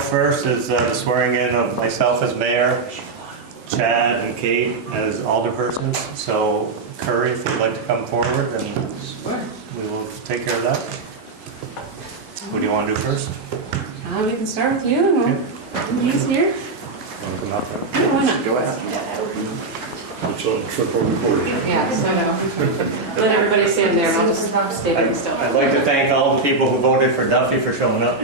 up first is the swearing in of myself as mayor, Chad and Kate as alderpersons. So Curry, if you'd like to come forward, and we will take care of that. What do you want to do first? We can start with you. Okay. He's here. Want to come out there? Yeah, why not? Go ahead. It's on triple recording. Yeah, so let everybody stand there and I'll just stay there still. I'd like to thank all the people who voted for Duffy for showing up.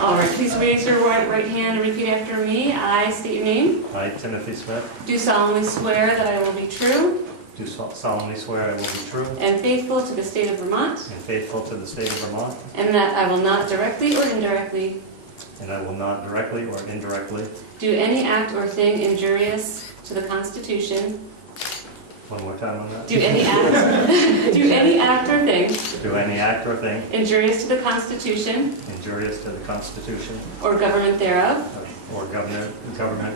All right, please raise your right hand and repeat after me. I state your name. I, Timothy Smith, Do solemnly swear that I will be true do solemnly swear I will be true and faithful to the state of Vermont, and faithful to the state of Vermont, and that I will not directly or indirectly and I will not directly or indirectly do any act or thing injurious to the Constitution. one more time on that. Do any act or thing Do any act or thing injurious to the Constitution injurious to the Constitution or government thereof. or government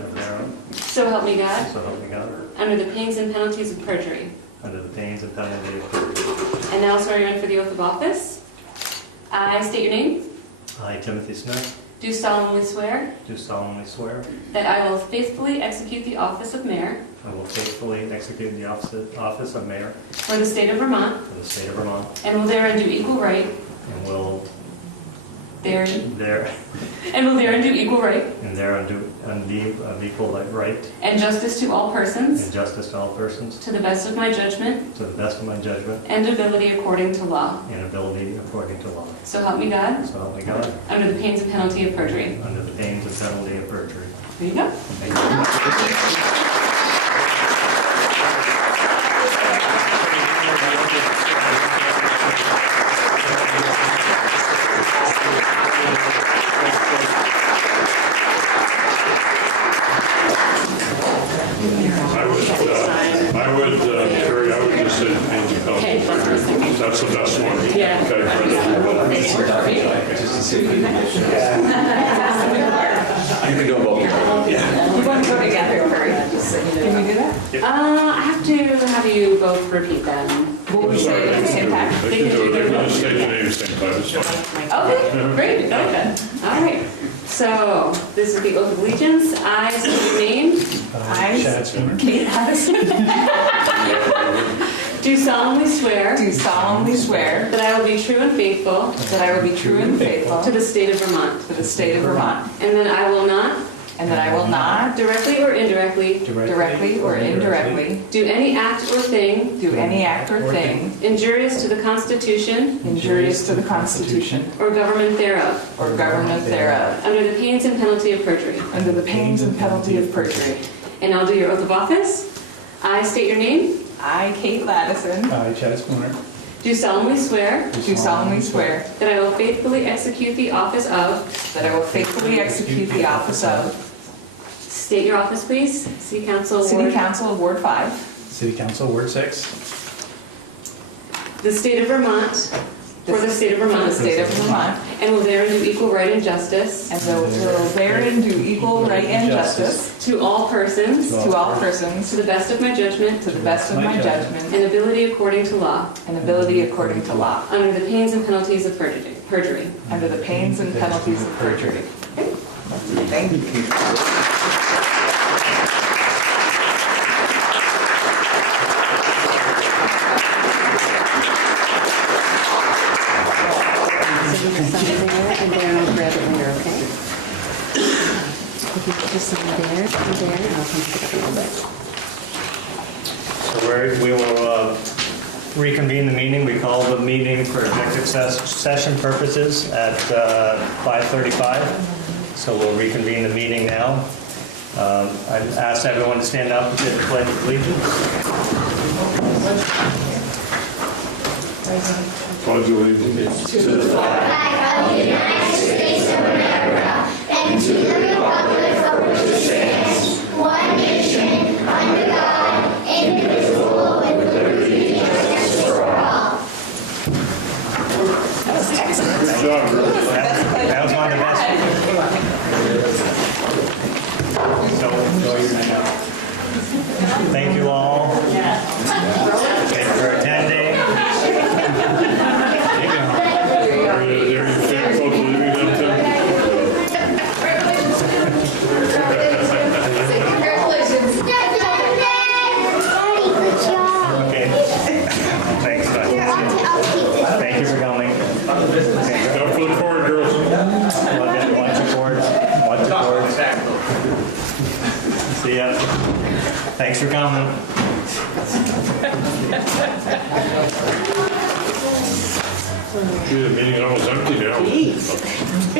of thereof, So help me God. so help me God, Under the pains and penalties of perjury. under the pains and penalty of perjury. And now swear you in for the oath of office. I state your name. I, Timothy Smith, Do solemnly swear do solemnly swear that I will faithfully execute the office of mayor I will faithfully execute the office of mayor for the state of Vermont, for the state of Vermont, and will therein do equal right, and will therein therein do equal right of equal right and justice to all persons, and justice to all persons, to the best of my judgment to the best of my judgment and ability according to law. and ability according to law. So help me God. So help me God, Under the pains and penalty of perjury. under the pains and penalty of perjury. There you go. Terry, I would just say pains and penalties. That's the best one. Yeah. Okay, You can do both. You want to go together, Curry? Can we do that? I have to have you both repeat them. Will we say it at the same time? They can do it. They can just state your name at the same time. It's fine. Okay, great. Okay. All right. So this is the oath of allegiance. I state your name. Kate Addison. Do solemnly swear Do solemnly swear that I will be true and faithful that I will be true and faithful to the state of Vermont, to the state of Vermont, and that I will not and that I will not directly or indirectly directly or indirectly do any act or thing do any act or thing injurious to the Constitution injurious to the Constitution or government thereof, or government thereof, under the pains and penalty of perjury. under the pains and penalty of perjury. And I'll do your oath of office. I state your name. I, Kate Laddison, I, Chad Spooner, Do solemnly swear do solemnly swear that I will faithfully execute the office of. that I will faithfully execute the office of State your office, please. City Council. City Ward. Council of Ward 5, City Council, Ward 6, The state of Vermont. For the state of for the Vermont. state of Vermont, And will therein do equal right and justice and will therein do equal right and justice to all persons to all persons to the best of my judgment to the best of my judgment and ability according to law, and ability according to law, under the pains and penalties of perjury. under the pains and penalties of perjury. Thank you. So you can sign there and there, and I'll grab it later, okay? If you could just sign there and there, and I'll come pick it up a little bit. So we will reconvene the meeting. We call the meeting for executive session purposes at 5:35. So we'll reconvene the meeting now. I'd ask everyone to stand up and say the pledge of allegiance. Pledge allegiance to the flag of the United States of America and to the republic for which it stands, one nation, under God, indivisible, with liberty and justice for all. Good job, Drew. That was one of the best. So, thank you all. Thank you for attending. There you go. See ya. Thanks for coming. Gee, the meeting almost empty now.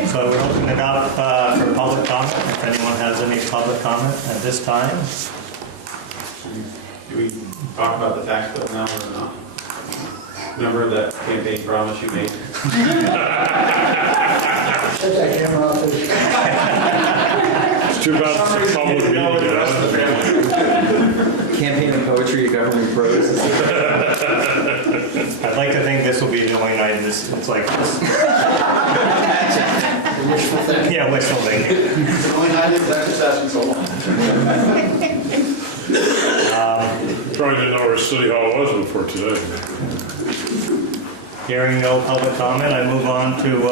So we're opening it up for public comment. If anyone has any public comment at this time. Do we talk about the tax bill now or not? Remember that campaign promise you made? It's too bad it's a public meeting, yeah. Campaign of poetry, government prose. I'd like to think this will be the only night it's like this. Yeah, wishful thinking. The only night is after session so long. Probably didn't know where City Hall was before today. Hearing no public comment, I move on to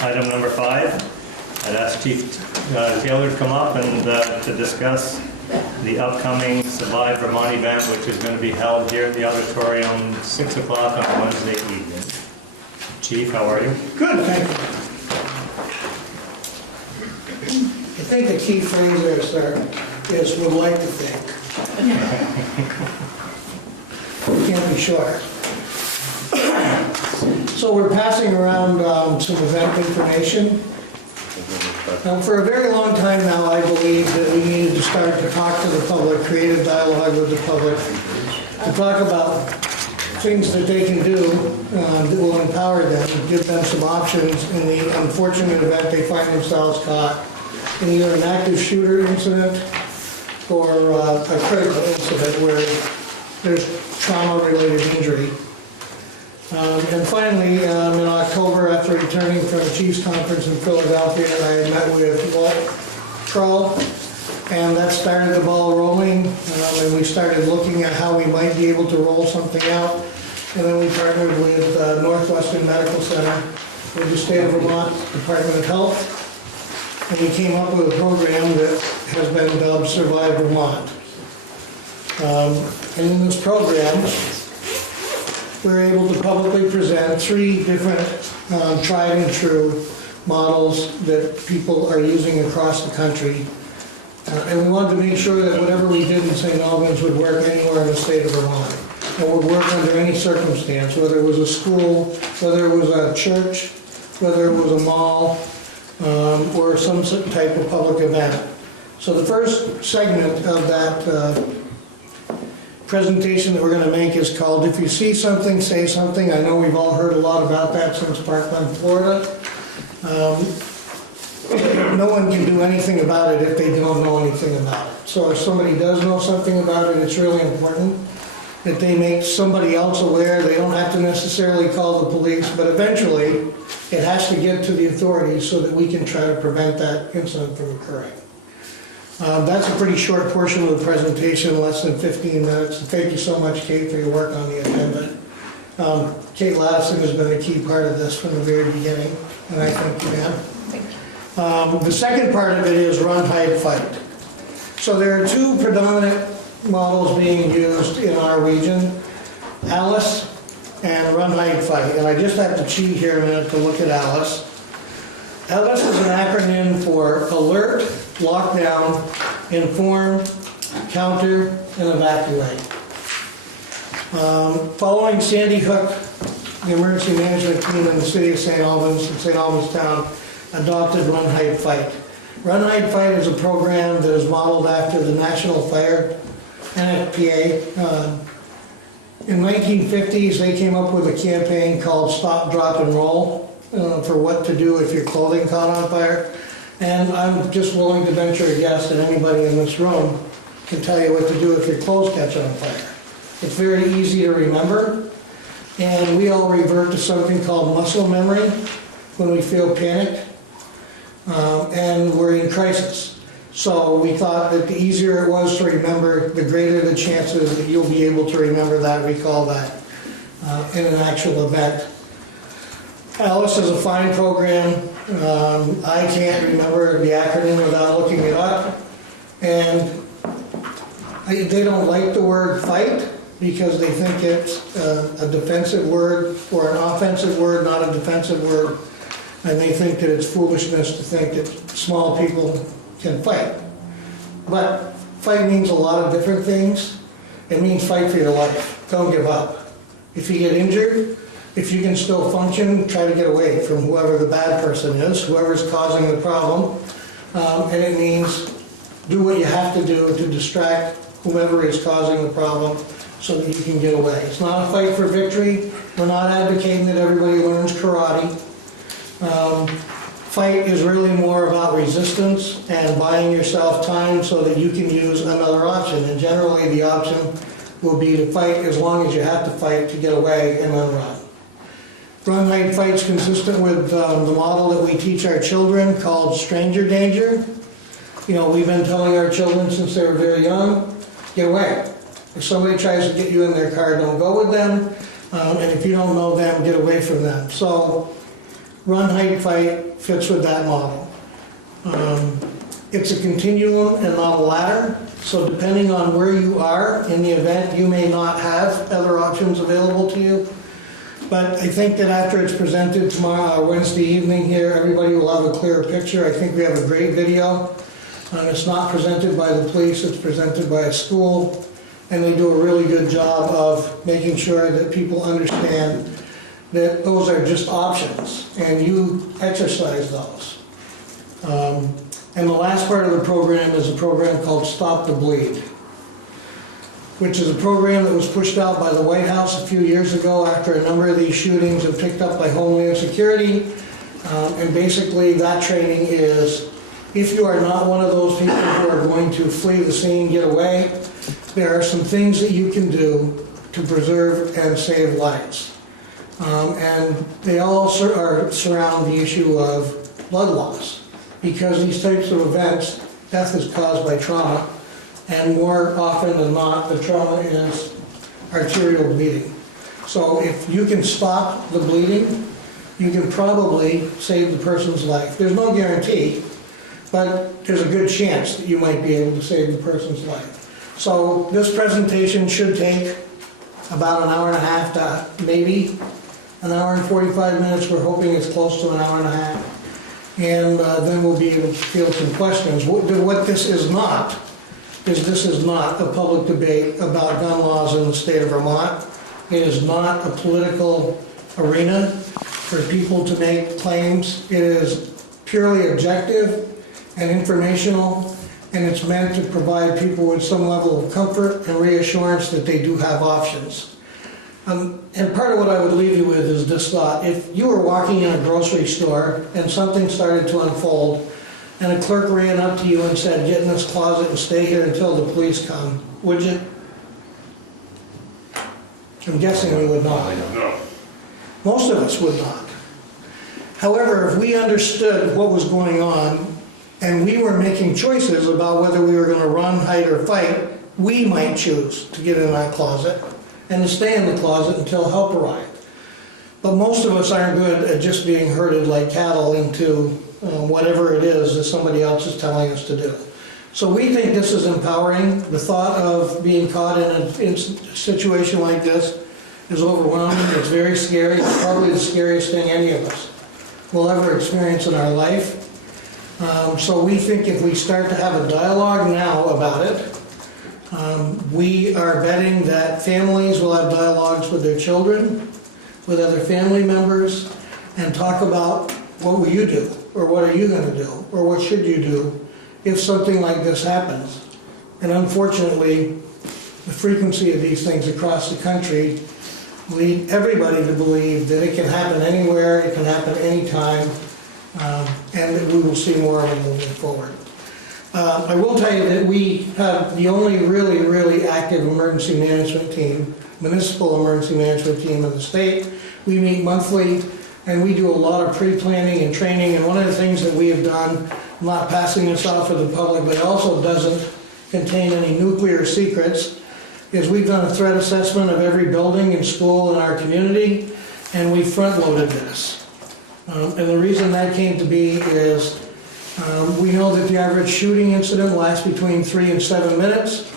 item number 5. I'd ask Chief Taylor to come up and to discuss the upcoming Survive Vermont event, which is going to be held here at the auditorium 6 o'clock on Wednesday evening. Chief, how are you? Good, thank you. I think the key phrase there, sir, is would like to think. We can't be sure. So we're passing around some event information. For a very long time now, I believe that we needed to start to talk to the public, create a dialogue with the public, to talk about things that they can do that will empower them, give them some options in the unfortunate event they find themselves caught in either an active shooter incident or a critical incident where there's trauma-related injury. And finally, in October, after returning from the Chiefs Conference in Philadelphia, I met with Walt Kroll, and that started the ball rolling, and we started looking at how we might be able to roll something out. And then we partnered with Northwestern Medical Center, with the State of Vermont Department of Health, and we came up with a program that has been dubbed Survive Vermont. And in this program, we're able to publicly present 3 different tried and true models that people are using across the country. And we wanted to make sure that whatever we did in St. Albans would work anywhere in the state of Vermont. And would work under any circumstance, whether it was a school, whether it was a church, whether it was a mall, or some type of public event. So the first segment of that presentation that we're going to make is called If You See Something, Say Something. I know we've all heard a lot about that since Parkland, Florida. No one can do anything about it if they don't know anything about it. So if somebody does know something about it, it's really important that they make somebody else aware. They don't have to necessarily call the police, but eventually it has to get to the authorities so that we can try to prevent that incident from occurring. That's a pretty short portion of the presentation, less than 15 minutes. Thank you so much, Kate, for your work on the agenda. Kate Lattison has been a key part of this from the very beginning, and I thank you, ma'am. Thank you. The second part of it is run, hide, fight. So there are 2 predominant models being used in our region, Alice and run, hide, fight. And I just have to cheat here a minute to look at Alice. Alice is an acronym for Alert, Lockdown, Inform, Counter, and Evacuate. Following Sandy Hook, the emergency management team in the city of St. Albans and St. Albans Town adopted Run, Hide, Fight. Run, Hide, Fight is a program that is modeled after the National Fire, NFPA. In the 1950s, they came up with a campaign called Stop, Drop, and Roll for what to do if your clothing caught on fire. And I'm just willing to venture a guess that anybody in this room can tell you what to do if your clothes catch on fire. It's very easy to remember, and we all revert to something called muscle memory when we feel panicked, and we're in crisis. So we thought that the easier it was to remember, the greater the chances that you'll be able to remember that, recall that in an actual event. Alice is a fine program. I can't remember the acronym without looking it up. And they don't like the word fight because they think it's a defensive word or an offensive word, not a defensive word. And they think that it's foolishness to think that small people can fight. But fight means a lot of different things. It means fight for your life. Don't give up. If you get injured, if you can still function, try to get away from whoever the bad person is, whoever's causing the problem. And it means do what you have to do to distract whoever is causing the problem so that you can get away. It's not a fight for victory. We're not advocating that everybody learns karate. Fight is really more about resistance and buying yourself time so that you can use another option. And generally the option will be to fight as long as you have to fight to get away and then run. Run, hide, fight's consistent with the model that we teach our children called stranger danger. You know, we've been telling our children since they were very young, get away. If somebody tries to get you in their car, don't go with them. And if you don't know them, get away from them. So run, hide, fight fits with that model. It's a continuum and not a ladder. So depending on where you are in the event, you may not have other options available to you. But I think that after it's presented tomorrow, Wednesday evening here, everybody will have a clearer picture. I think we have a great video. It's not presented by the police, it's presented by a school. And they do a really good job of making sure that people understand that those are just options and you exercise those. And the last part of the program is a program called Stop the Bleed, which is a program that was pushed out by the White House a few years ago after a number of these shootings and picked up by Homeland Security. And basically that training is, if you are not one of those people who are going to flee the scene, get away, there are some things that you can do to preserve and save lives. And they all surround the issue of blood loss, because these types of events, death is caused by trauma, and more often than not, the trauma is arterial bleeding. So if you can stop the bleeding, you can probably save the person's life. There's no guarantee, but there's a good chance that you might be able to save the person's life. So this presentation should take about an hour and a half to maybe an hour and 45 minutes. We're hoping it's close to an hour and a half. And then we'll be able to field some questions. What this is not a public debate about gun laws in the state of Vermont. It is not a political arena for people to make claims. It is purely objective and informational, and it's meant to provide people with some level of comfort and reassurance that they do have options. And part of what I would leave you with is this thought. If you were walking in a grocery store and something started to unfold and a clerk ran up to you and said, get in this closet and stay here until the police come, would you? I'm guessing we would not. No. Most of us would not. However, if we understood what was going on and we were making choices about whether we were going to run, hide, or fight, we might choose to get in that closet and to stay in the closet until help arrived. But most of us aren't good at just being herded like cattle into whatever it is that somebody else is telling us to do. So we think this is empowering. The thought of being caught in a situation like this is overwhelming. It's very scary. It's probably the scariest thing any of us will ever experience in our life. So we think if we start to have a dialogue now about it, we are betting that families will have dialogues with their children, with other family members, and talk about what will you do, or what are you going to do, or what should you do if something like this happens. And unfortunately, the frequency of these things across the country lead everybody to believe that it can happen anywhere, it can happen anytime, and that we will see more of it moving forward. I will tell you that we have the only really active emergency management team, municipal emergency management team in the state. We meet monthly, and we do a lot of pre-planning and training, and one of the things that we have done, I'm not passing this off to the public, but it also doesn't contain any nuclear secrets, is we've done a threat assessment of every building and school in our community, and we front-loaded this. And the reason that came to be is we know that the average shooting incident lasts between 3 and 7 minutes.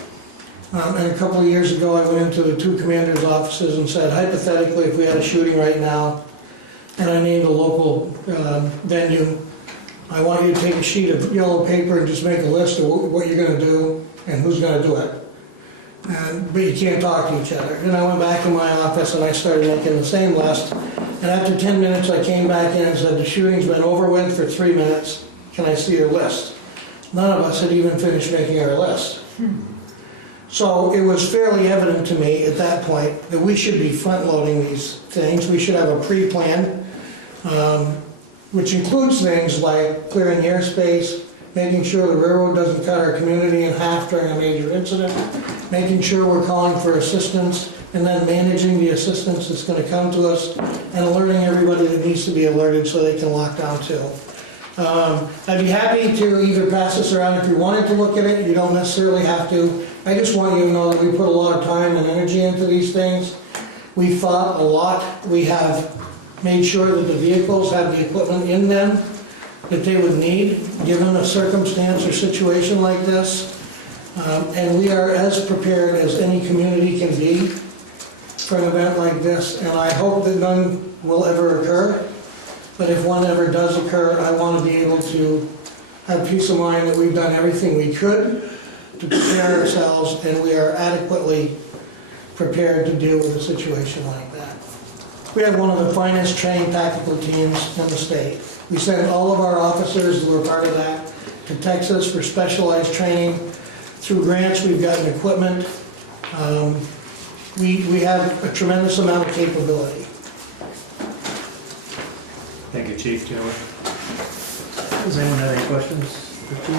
And a couple of years ago, I went into the two commanders' offices and said, hypothetically, if we had a shooting right now, and I named a local venue, I want you to take a sheet of yellow paper and just make a list of what you're gonna do and who's gonna do it. But you can't talk to each other. And I went back in my office and I started making the same list. And after 10 minutes, I came back in and said, the shooting's been over with for 3 minutes. Can I see your list? None of us had even finished making our list. So it was fairly evident to me at that point that we should be front-loading these things. We should have a pre-plan, which includes things like clearing airspace, making sure the railroad doesn't cut our community in half during a major incident, making sure we're calling for assistance, and then managing the assistance that's going to come to us, and alerting everybody that needs to be alerted so they can lock down too. I'd be happy to either pass this around if you wanted to look at it. You don't necessarily have to. I just want you to know that we put a lot of time and energy into these things. We fought a lot. We have made sure that the vehicles have the equipment in them that they would need, given a circumstance or situation like this. And we are as prepared as any community can be for an event like this. And I hope that none will ever occur. But if one ever does occur, I want to be able to have peace of mind that we've done everything we could to prepare ourselves, and we are adequately prepared to deal with a situation like that. We have one of the finest trained tactical teams in the state. We send all of our officers who are part of that to Texas for specialized training. Through grants, we've gotten equipment. We have a tremendous amount of capability. Thank you, Chief. Does anyone have any questions for Chief?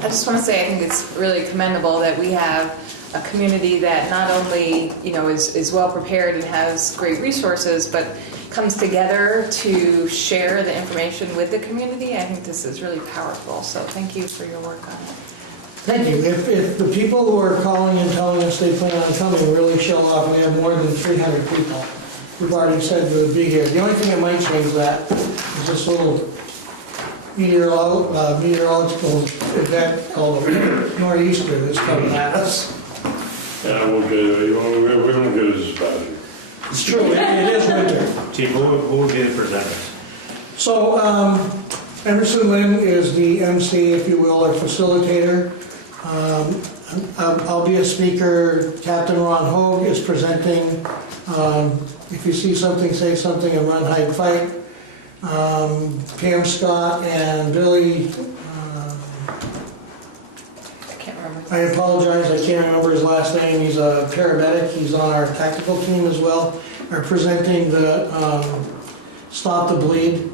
I just want to say I think it's really commendable that we have a community that not only, you know, is well prepared and has great resources, but comes together to share the information with the community. I think this is really powerful. So thank you for your work on it. Thank you. If the people who are calling and telling us they plan on coming really show up, we have more than 300 people. We've already said we'll be here. The only thing that might change that is this little meteorological event called a nor'easter that's coming at us. Yeah, we don't get as bad. It's true, it is winter. Chief, who will be the presenters? So, Emerson Lynn is the MC, if you will, or facilitator. I'll be a speaker. Captain Ron Hogue is presenting. If you see something, say something, and run, hide, fight. Pam Scott and Billy, I can't remember. I apologize, I can't remember his last name. He's a paramedic. He's on our tactical team as well. Are presenting the Stop the Bleed.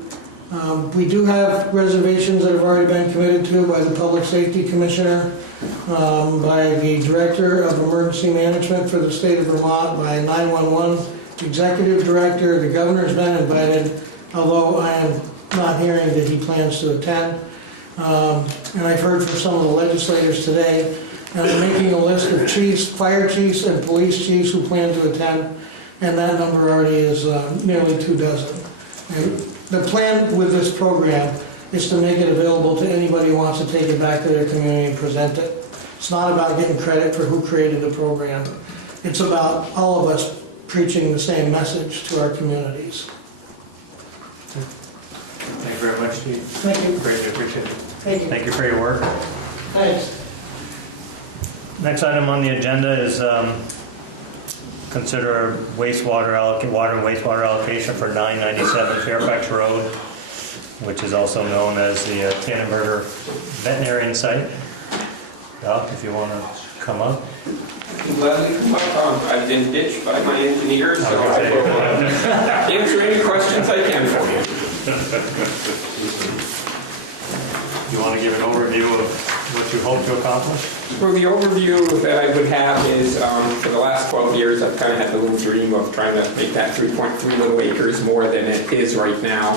We do have reservations that have already been committed to by the Public Safety Commissioner, by the Director of Emergency Management for the state of Vermont, by 911 Executive Director. The Governor's been invited, although I am not hearing that he plans to attend. And I've heard from some of the legislators today, and I'm making a list of chiefs, fire chiefs, and police chiefs who plan to attend, and that number already is nearly 24. And the plan with this program is to make it available to anybody who wants to take it back to their community and present it. It's not about getting credit for who created the program. It's about all of us preaching the same message to our communities. Thank you very much, Chief. Thank you. Greatly appreciate it. Thank you. Thank you for your work. Thanks. Next item on the agenda is consider water and wastewater allocation for 997 Fairfax Road, which is also known as the Tannenberger Veterinarian Site. Doc, if you want to come up. I'm glad to come up. I've been ditched by my engineer, so I will answer any questions I can for you. You want to give an overview of what you hope to accomplish? So the overview that I would have is, for the last 12 years, I've kind of had the little dream of trying to make that 3.3 little acres more than it is right now.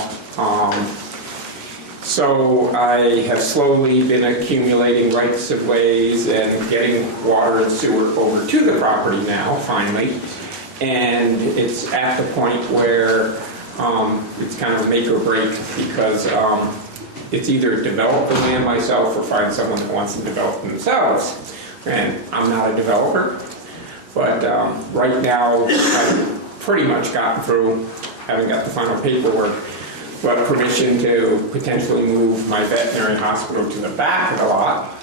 So I have slowly been accumulating rights of ways and getting water and sewer over to the property now, finally. And it's at the point where it's kind of a make or break, because it's either develop the land myself or find someone that wants to develop themselves. And I'm not a developer, but right now I've pretty much gotten through, having got the final paperwork. but permission to potentially move my veterinary hospital to the back of the lot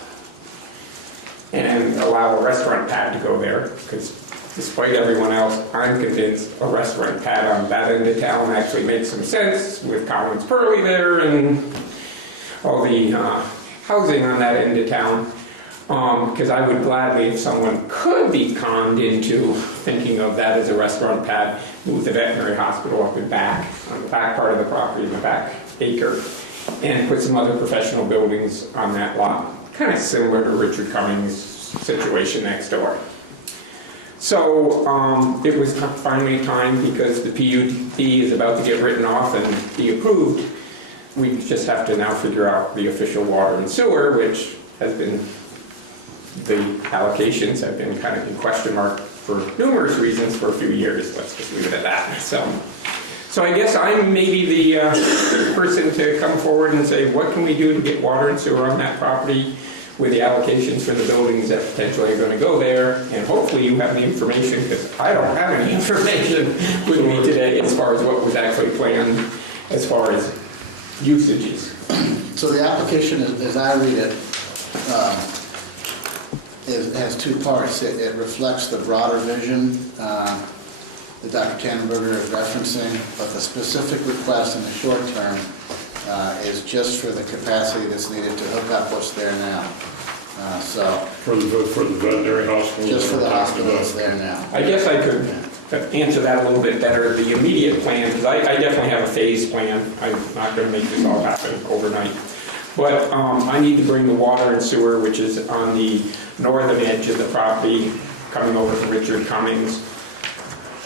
and allow a restaurant pad to go there, because despite everyone else, I'm convinced a restaurant pad on that end of town actually makes some sense with Collins Pearly there and all the housing on that end of town. Because I would gladly, if someone could be conned into thinking of that as a restaurant pad, move the veterinary hospital up and back, on the back part of the property, the back acre, and put some other professional buildings on that lot. Kind of similar to Richard Cummings' situation next door. So it was finally time, because the PUD is about to get written off and be approved. We just have to now figure out the official water and sewer, which has been, the allocations have been kind of in question mark for numerous reasons for a few years. Let's just leave it at that. So I guess I'm maybe the person to come forward and say, what can we do to get water and sewer on that property with the allocations for the buildings that potentially are going to go there? And hopefully you have the information, because I don't have any information with me today as far as what was actually planned as far as usages. So the application, as I read it, has two parts. It reflects the broader vision that Dr. Tannenberger is referencing, but the specific request in the short term is just for the capacity that's needed to hook up what's there now. For the veterinary hospital? Just for the hospital that's there now. I guess I could answer that a little bit better. The immediate plan, because I definitely have a phased plan. I'm not going to make this all happen overnight. But I need to bring the water and sewer, which is on the northern edge of the property, coming over from Richard Cummings.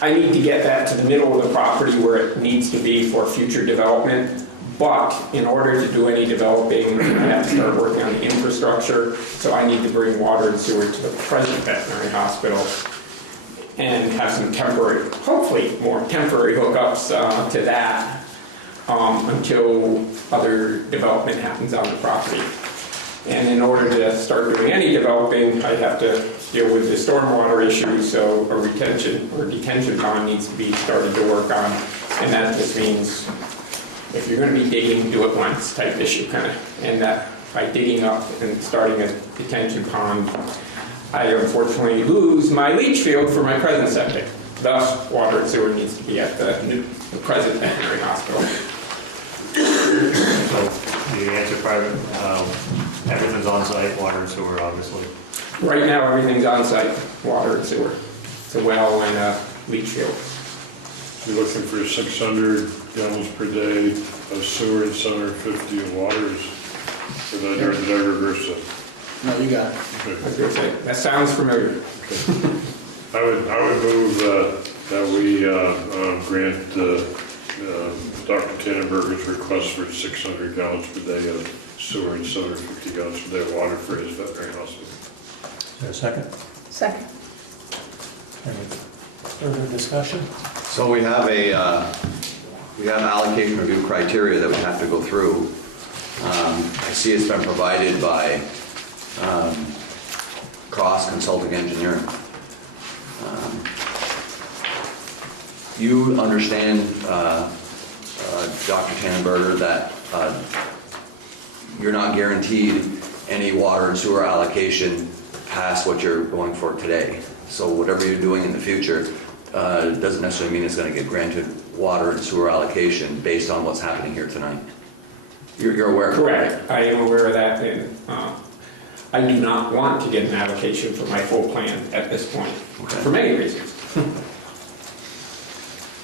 I need to get that to the middle of the property where it needs to be for future development. But in order to do any developing, I have to start working on the infrastructure. So I need to bring water and sewer to the present veterinary hospital and have some temporary, hopefully more temporary hookups to that until other development happens on the property. And in order to start doing any developing, I have to deal with the stormwater issue, so a retention or detention pond needs to be started to work on. And that just means if you're going to be digging, do it once type issue kind of. And that by digging up and starting a detention pond, I unfortunately lose my leach field for my present septic. Thus, water and sewer needs to be at the present veterinary hospital. So the answer part, everything's on site, water and sewer, obviously. Right now, everything's on site, water and sewer. It's a well and a leach field. You're looking for 600 gallons per day of sewer and 750 of water, or did I reverse that? No, you got it. I was going to say, that sounds familiar. Okay. I would move that we grant Dr. Tannenberger's request for 600 gallons per day of sewer and 750 gallons per day of water for his veterinary hospital. Is there a second? Second. Any further discussion? So we have allocation review criteria that we have to go through. I see it's been provided by Cross Consulting Engineering. You understand, Dr. Tannenberger, that you're not guaranteed any water and sewer allocation past what you're going for today. So whatever you're doing in the future doesn't necessarily mean it's going to get granted water and sewer allocation based on what's happening here tonight. You're aware of that? Correct. I am aware of that, and I do not want to get an allocation for my full plan at this point, for many reasons.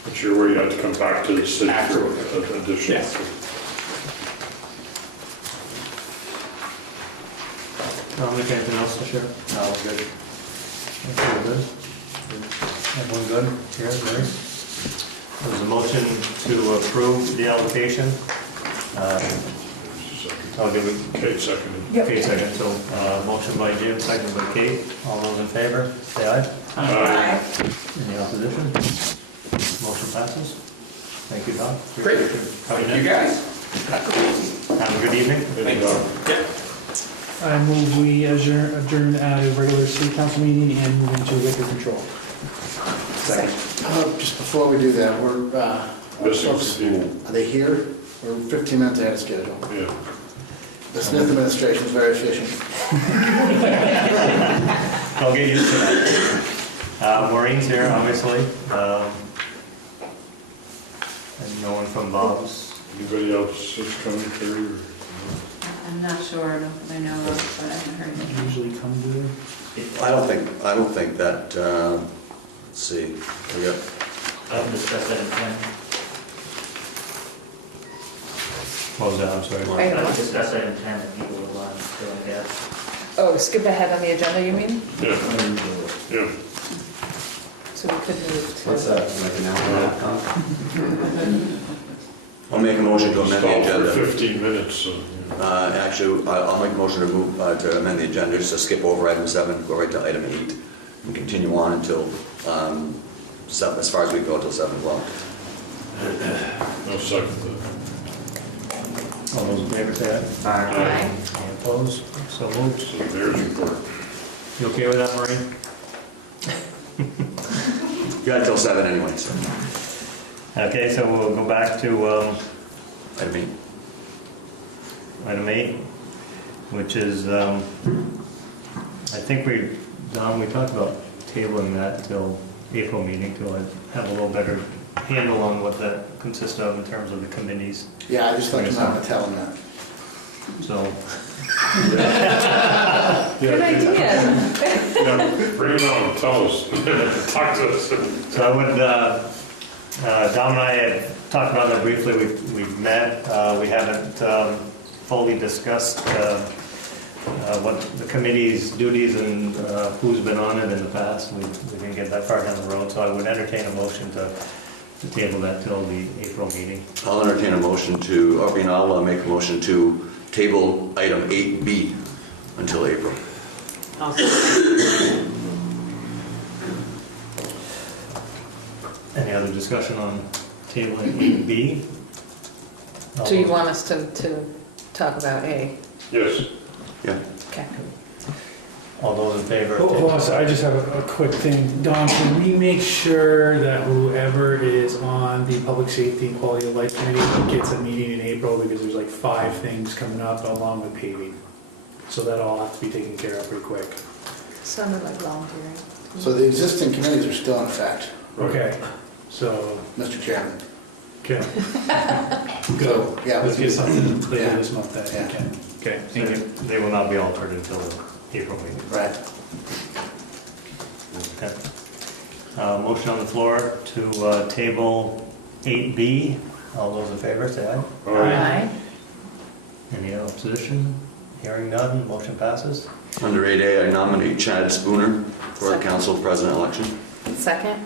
But you're worried you have to come back to the city for additional. Yes. Dominic, anything else to share? No, good. Okay, good. Everyone good? Here, Larry? There's a motion to approve the allocation. I'll give it. Kate seconded. Kate second. So motion by Jim, second by Kate. All those in favor, say aye. Aye. Any opposition? Motion passes. Thank you, Don. Great. Coming Thank in. you, guys. Have a good evening. Thank you. Yeah. I move we adjourn at a regular city council meeting and move into liquor control. Just before we do that, we're, Missing folks, some people. are they here? We're 15 minutes ahead of schedule. Yeah. The Smith administration is very efficient. I'll get used to that. Maureen's here, obviously. And no one from Bob's. Anybody else is coming through? I'm not sure, not that I know of, but I haven't heard anything. Usually come to it. I don't think that, let's see, we got, I can discuss that in 10. What was that, I'm sorry? Wait, I what? can discuss that in 10 if people would want to, I guess. Oh, skip ahead on the agenda, you mean? Yeah, yeah. So we could move to... What's that, like an hour and a half? I'll make a motion to amend the Stop agenda. for 15 minutes, so. Actually, I'll make a motion to move, to amend the agenda, so skip over item 7, go right to item 8, and continue on until, 7, as far as we go, until 7 o'clock. I'll second that. All those in favor say aye. Aye. Any opposed? So moved. So there's your part. You okay with that, Maureen? You got until 7 anyway, so. Okay, so we'll go back to Item 8. item 8, which is, I think Don, we talked about tabling that till April meeting, till I have a little better handle on what that consists of in terms of the committees. Yeah, I just thought you might want to tell them that. So, Good idea. Yeah, bring it on, tell us, talk to us. so I would, Dom and I had talked about that briefly. We've met. We haven't fully discussed what the committee's duties and who's been on it in the past. We didn't get that far down the road, so I would entertain a motion to table that till the April meeting. I'll entertain a motion to, I'll make a motion to table item 8B until April. Any other discussion on tabling B? So you want us to talk about A? Yes. Yeah. Okay. All those in favor? of Hold on, tabling? so I just have a quick thing. Don, can we make sure that whoever is on the Public Safety and Quality of Life Committee gets a meeting in April, because there's like 5 things coming up along with paving. So that all have to be taken care of pretty quick. Sounded like volunteering. So the existing committees are still in effect, Okay, so, Mr. Chairman. okay. So, Good. yeah, Let's get something later Yeah. this month then. Yeah. Okay, thank you. They will not be altered until the April meeting. right. Okay. Motion on the floor to table 8B. All those in favor, say aye. Aye. Any opposition? Hearing none, motion passes. Under 8A, I nominate Chad Spooner for the Second. council president election. Second?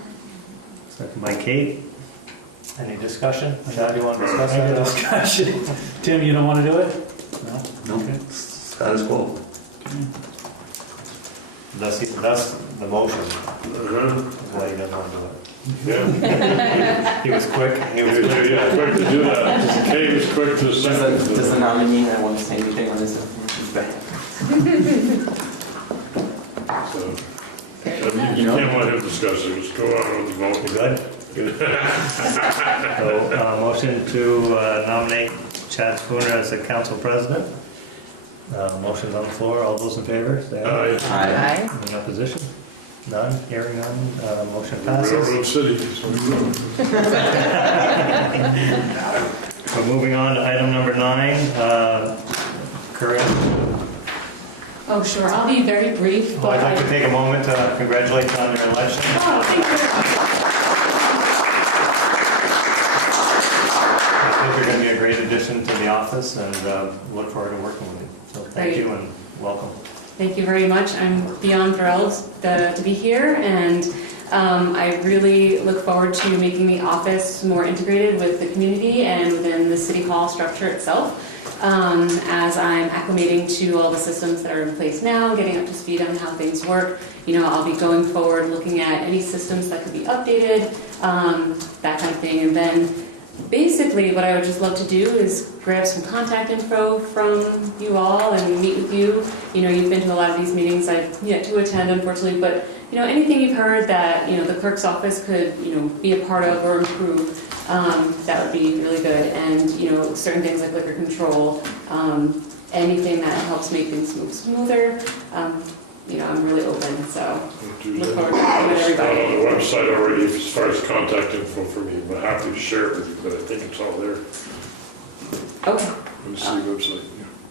Second by Kate. Any discussion? Chad, you want to discuss Any that? discussion? Tim, you don't want to do it? No? No? Status quo. That's the motion. Uh-huh. Why he doesn't want to do it. Yeah. He was quick. He was quick. Yeah, quick to do that. Kate was quick to second. Does the nominee not want to say anything on this information? So, you can't let him discuss it, just go on with the You vote. good? So, motion to nominate Chad Spooner as the council president. Motion's on the floor. All those in favor, say aye. Aye. Any opposition? None? Hearing none? Motion Railroad passes. City, so we go. We're moving on to item number 9. Corinne, Oh, sure, I'll be very brief, I'd but... like to take a moment to congratulate you on your election. Oh, thank you very much. I think you're going to be a great addition to the office, and look forward to working with you. So thank Great. you and welcome. Thank you very much. I'm beyond thrilled to be here, and I really look forward to making the office more integrated with the community and within the City Hall structure itself. As I'm acclimating to all the systems that are in place now, getting up to speed on how things work, I'll be going forward looking at any systems that could be updated, that kind of thing. And then basically what I would just love to do is grab some contact info from you all and meet with you. You've been to a lot of these meetings. I've yet to attend, unfortunately, but anything you've heard that the clerk's office could be a part of or improve. that would be really good. And, certain things like liquor control, anything that helps make things move smoother, I'm really open, so look forward to working with everybody. On the website already, as far as contact info for me, I'm happy to share it with you, but I think it's all there Okay. on the city website.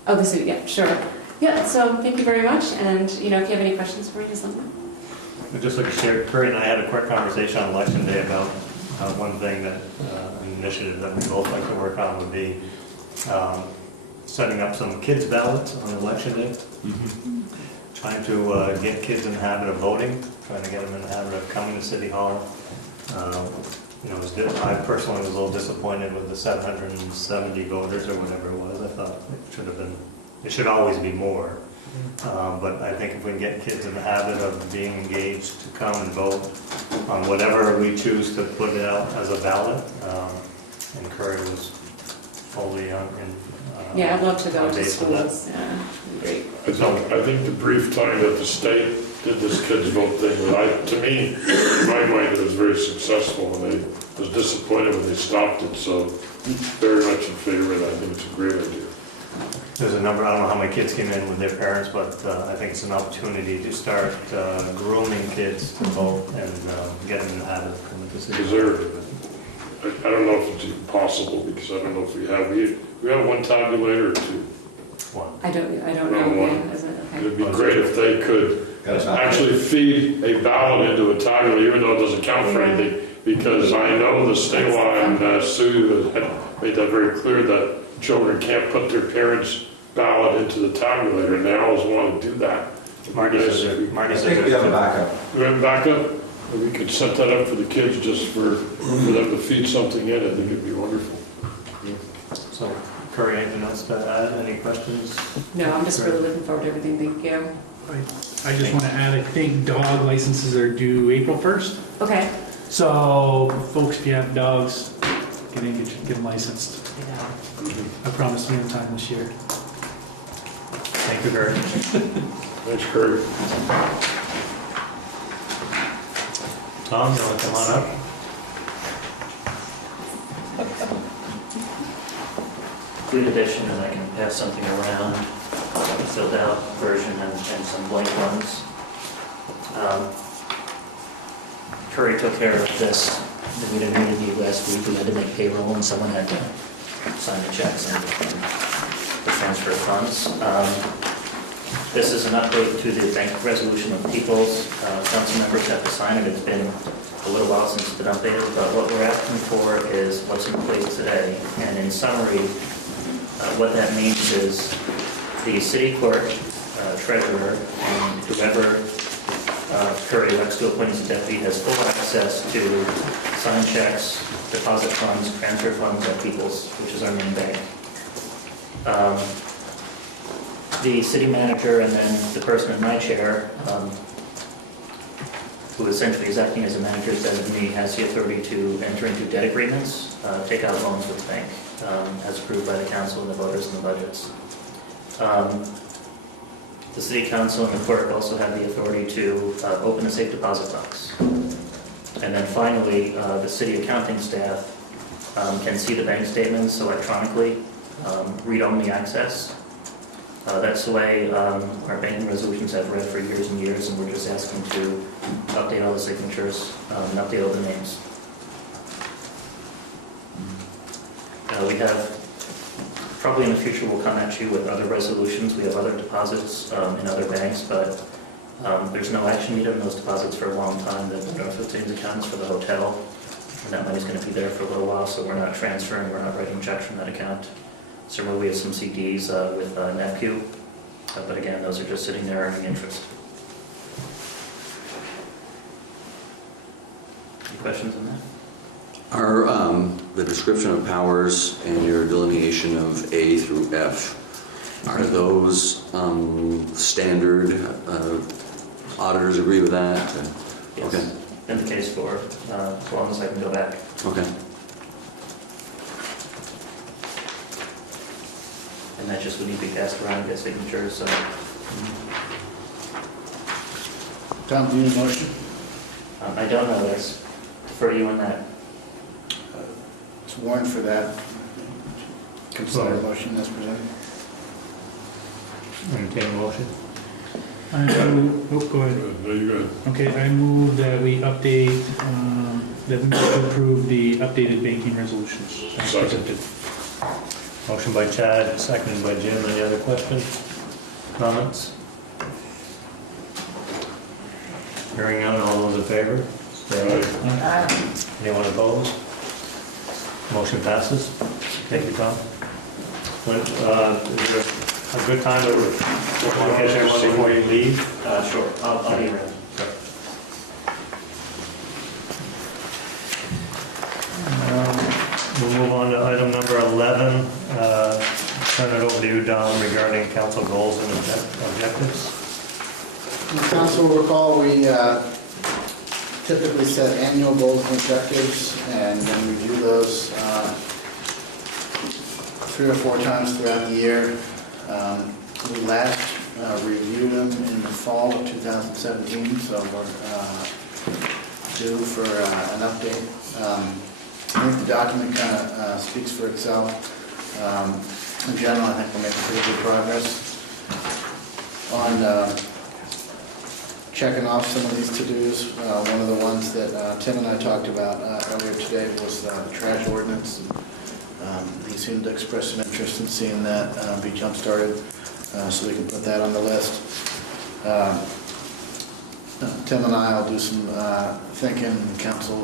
Oh, the city, yeah, sure. Yeah, so thank you very much, and, if you have any questions for me, just let me know. I'd just like to share, Kurt and I had a quick conversation on election day about one thing that, an initiative that we both like to work on would be setting up some kids ballots on election day. Trying to get kids in the habit of voting, trying to get them in the habit of coming to City Hall. I personally was a little disappointed with the 770 voters or whatever it was. I thought it should always be more. But I think if we can get kids in the habit of being engaged to come and vote on whatever we choose to put it out as a ballot, and Curry was fully on. Yeah, I'd love to go to base for that. schools, yeah, great. I think the brief time that the state did this kids vote thing, to me, in my mind, it was very successful, and I was disappointed when they stopped it, so very much in favor of that. I think it's a great idea. There's a number, I don't know how many kids came in with their parents, but I think it's an opportunity to start grooming kids to vote and get them in the habit of coming to City Hall. I don't know if it's even possible, because I don't know if we have one tabulator or two. One. I don't No, know. one. Yeah, is it? Okay. It'd be great if they could actually feed a ballot into a tabulator, even though it doesn't count for anything, because I know the state law, and Sue had made that very clear, that children can't put their parents' ballot into the tabulator, and they always want to do that. Marty says We have a backup. We have a backup? We could set that up for the kids just for them to feed something in. I think it'd be wonderful. So, Curry, anything else to add? Any questions? No, I'm just really looking forward to everything, thank you. I just want to add, I think dog licenses are due April 1st. Okay. So, folks, if you have dogs, get them licensed. I promise to be on time this year. Thank you, Curry. Thanks, Kurt. Tom, you want to come on up? Complete edition, and I can pass something around, filled out version and some blank ones. Curry took care of this, the meeting interview last week. We had to make payroll and someone had to sign the checks and the transfer of funds. This is an update to the bank resolution of Peoples. Council members have to sign it. It's been a little while since it's been updated, but what we're asking for is what's in place today. And in summary, what that means is the city clerk, treasurer, and whoever Curry elects to appoint as a deputy has full access to sign checks, deposit funds, transfer funds at Peoples, which is our main bank. The city manager and then the person in my chair, who essentially is acting as a manager's designee, has the authority to enter into debt agreements, take out loans with the bank, as approved by the council and the voters in the budgets. The city council and the clerk also have the authority to open the safe deposit box. And then finally, the city accounting staff can see the bank statements electronically, read-only access. That's the way our banking resolutions have read for years and years, and we're just asking to update all the signatures and update all the names. We have, probably in the future we'll come at you with other resolutions. We have other deposits in other banks, but there's no action needed on those deposits for a long time. The Northwood Savings account is for the hotel, and that money's going to be there for a little while, so we're not transferring, we're not writing checks from that account. Similarly, we have some CDs with NEPQ, but again, those are just sitting there earning interest. Any questions on that? Are the description of powers and your delineation of A through F, are those standard? Auditors agree with that? Yes. Okay. In the case for, as long as I can go back. Okay. And that just would need to be passed around and get signatures, so. Tom, do you need a motion? I don't know, that's for you on that. warrant for that. Consider a motion as presented. Entertain a motion. I move, oh, go ahead. No, you go ahead. Okay, I move that we update, that we approve the updated banking resolutions. as Second. presented. Motion by Chad, seconded by Jim. Any other questions, comments? Hearing none, all those in favor? Say aye. Anyone opposed? Motion passes. Thank you, Tom. Is there a good time to get everyone before you leave? Sure, I'll be around. We'll move on to item number 11. Turn it over to you, Don, regarding council goals and objectives. The council will recall, we typically set annual goals and objectives and then review those 3 or 4 times throughout the year. We last reviewed them in the fall of 2017, so we're due for an update. I think the document kind of speaks for itself. In general, I think we're making pretty good progress on checking off some of these to-dos. One of the ones that Tim and I talked about earlier today was the trash ordinance. He seemed to express some interest in seeing that be jump-started, so we can put that on the list. Tim and I will do some thinking, council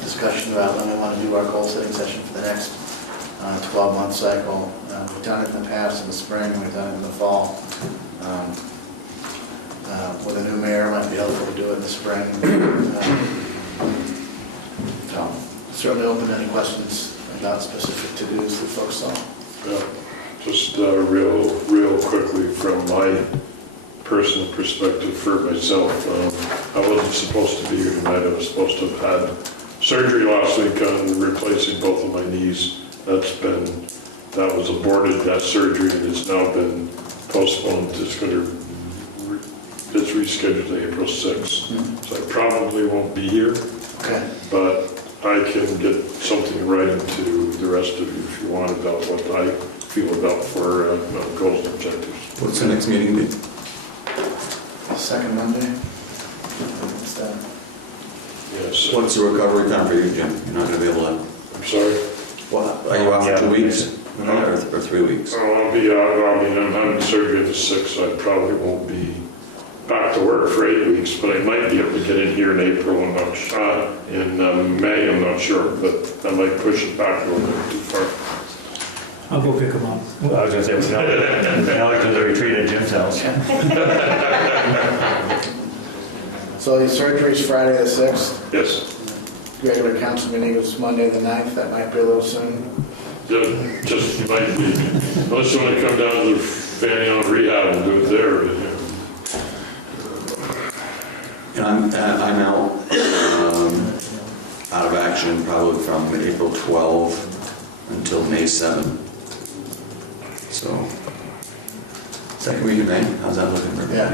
discussion about when we want to do our goal-setting session for the next 12-month cycle. We've done it in the past in the spring, we've done it in the fall. With a new mayor, it might be helpful to do it in the spring. So certainly open to any questions about specific to-dos that folks saw. Yeah, just real quickly from my personal perspective for myself, I wasn't supposed to be here tonight. I was supposed to have had surgery last week on replacing both of my knees. That was aborted, that surgery, and it's now been postponed. It's rescheduled to April 6th. So I probably won't be here. Okay. But I can get something in writing to the rest of you if you want about what I feel about for goals and objectives. What's the next meeting be? Second Monday. Yes. What's the recovery time for you, Jim? You're not going to be able to... I'm sorry? What, are you off for 2 weeks? Or 3 weeks? I'll be out. I'm having surgery at the 6th, so I probably won't be back to work for 8 weeks, but I might be able to get in here in April. I'm not sure. In May, I'm not sure, but I might push it back a little bit too far. I'll go pick them up. Well, I was going to say, now we can retreat at Jim's house. So the surgery's Friday the 6th. Yes. Regular council meeting is Monday the 9th. That might be a little soon. Just might be. Unless you want to come down to the Fanny on rehab and do it there. And I'm out of action probably from April 12 until May 7. So, second week of May, how's that looking for you? Yeah.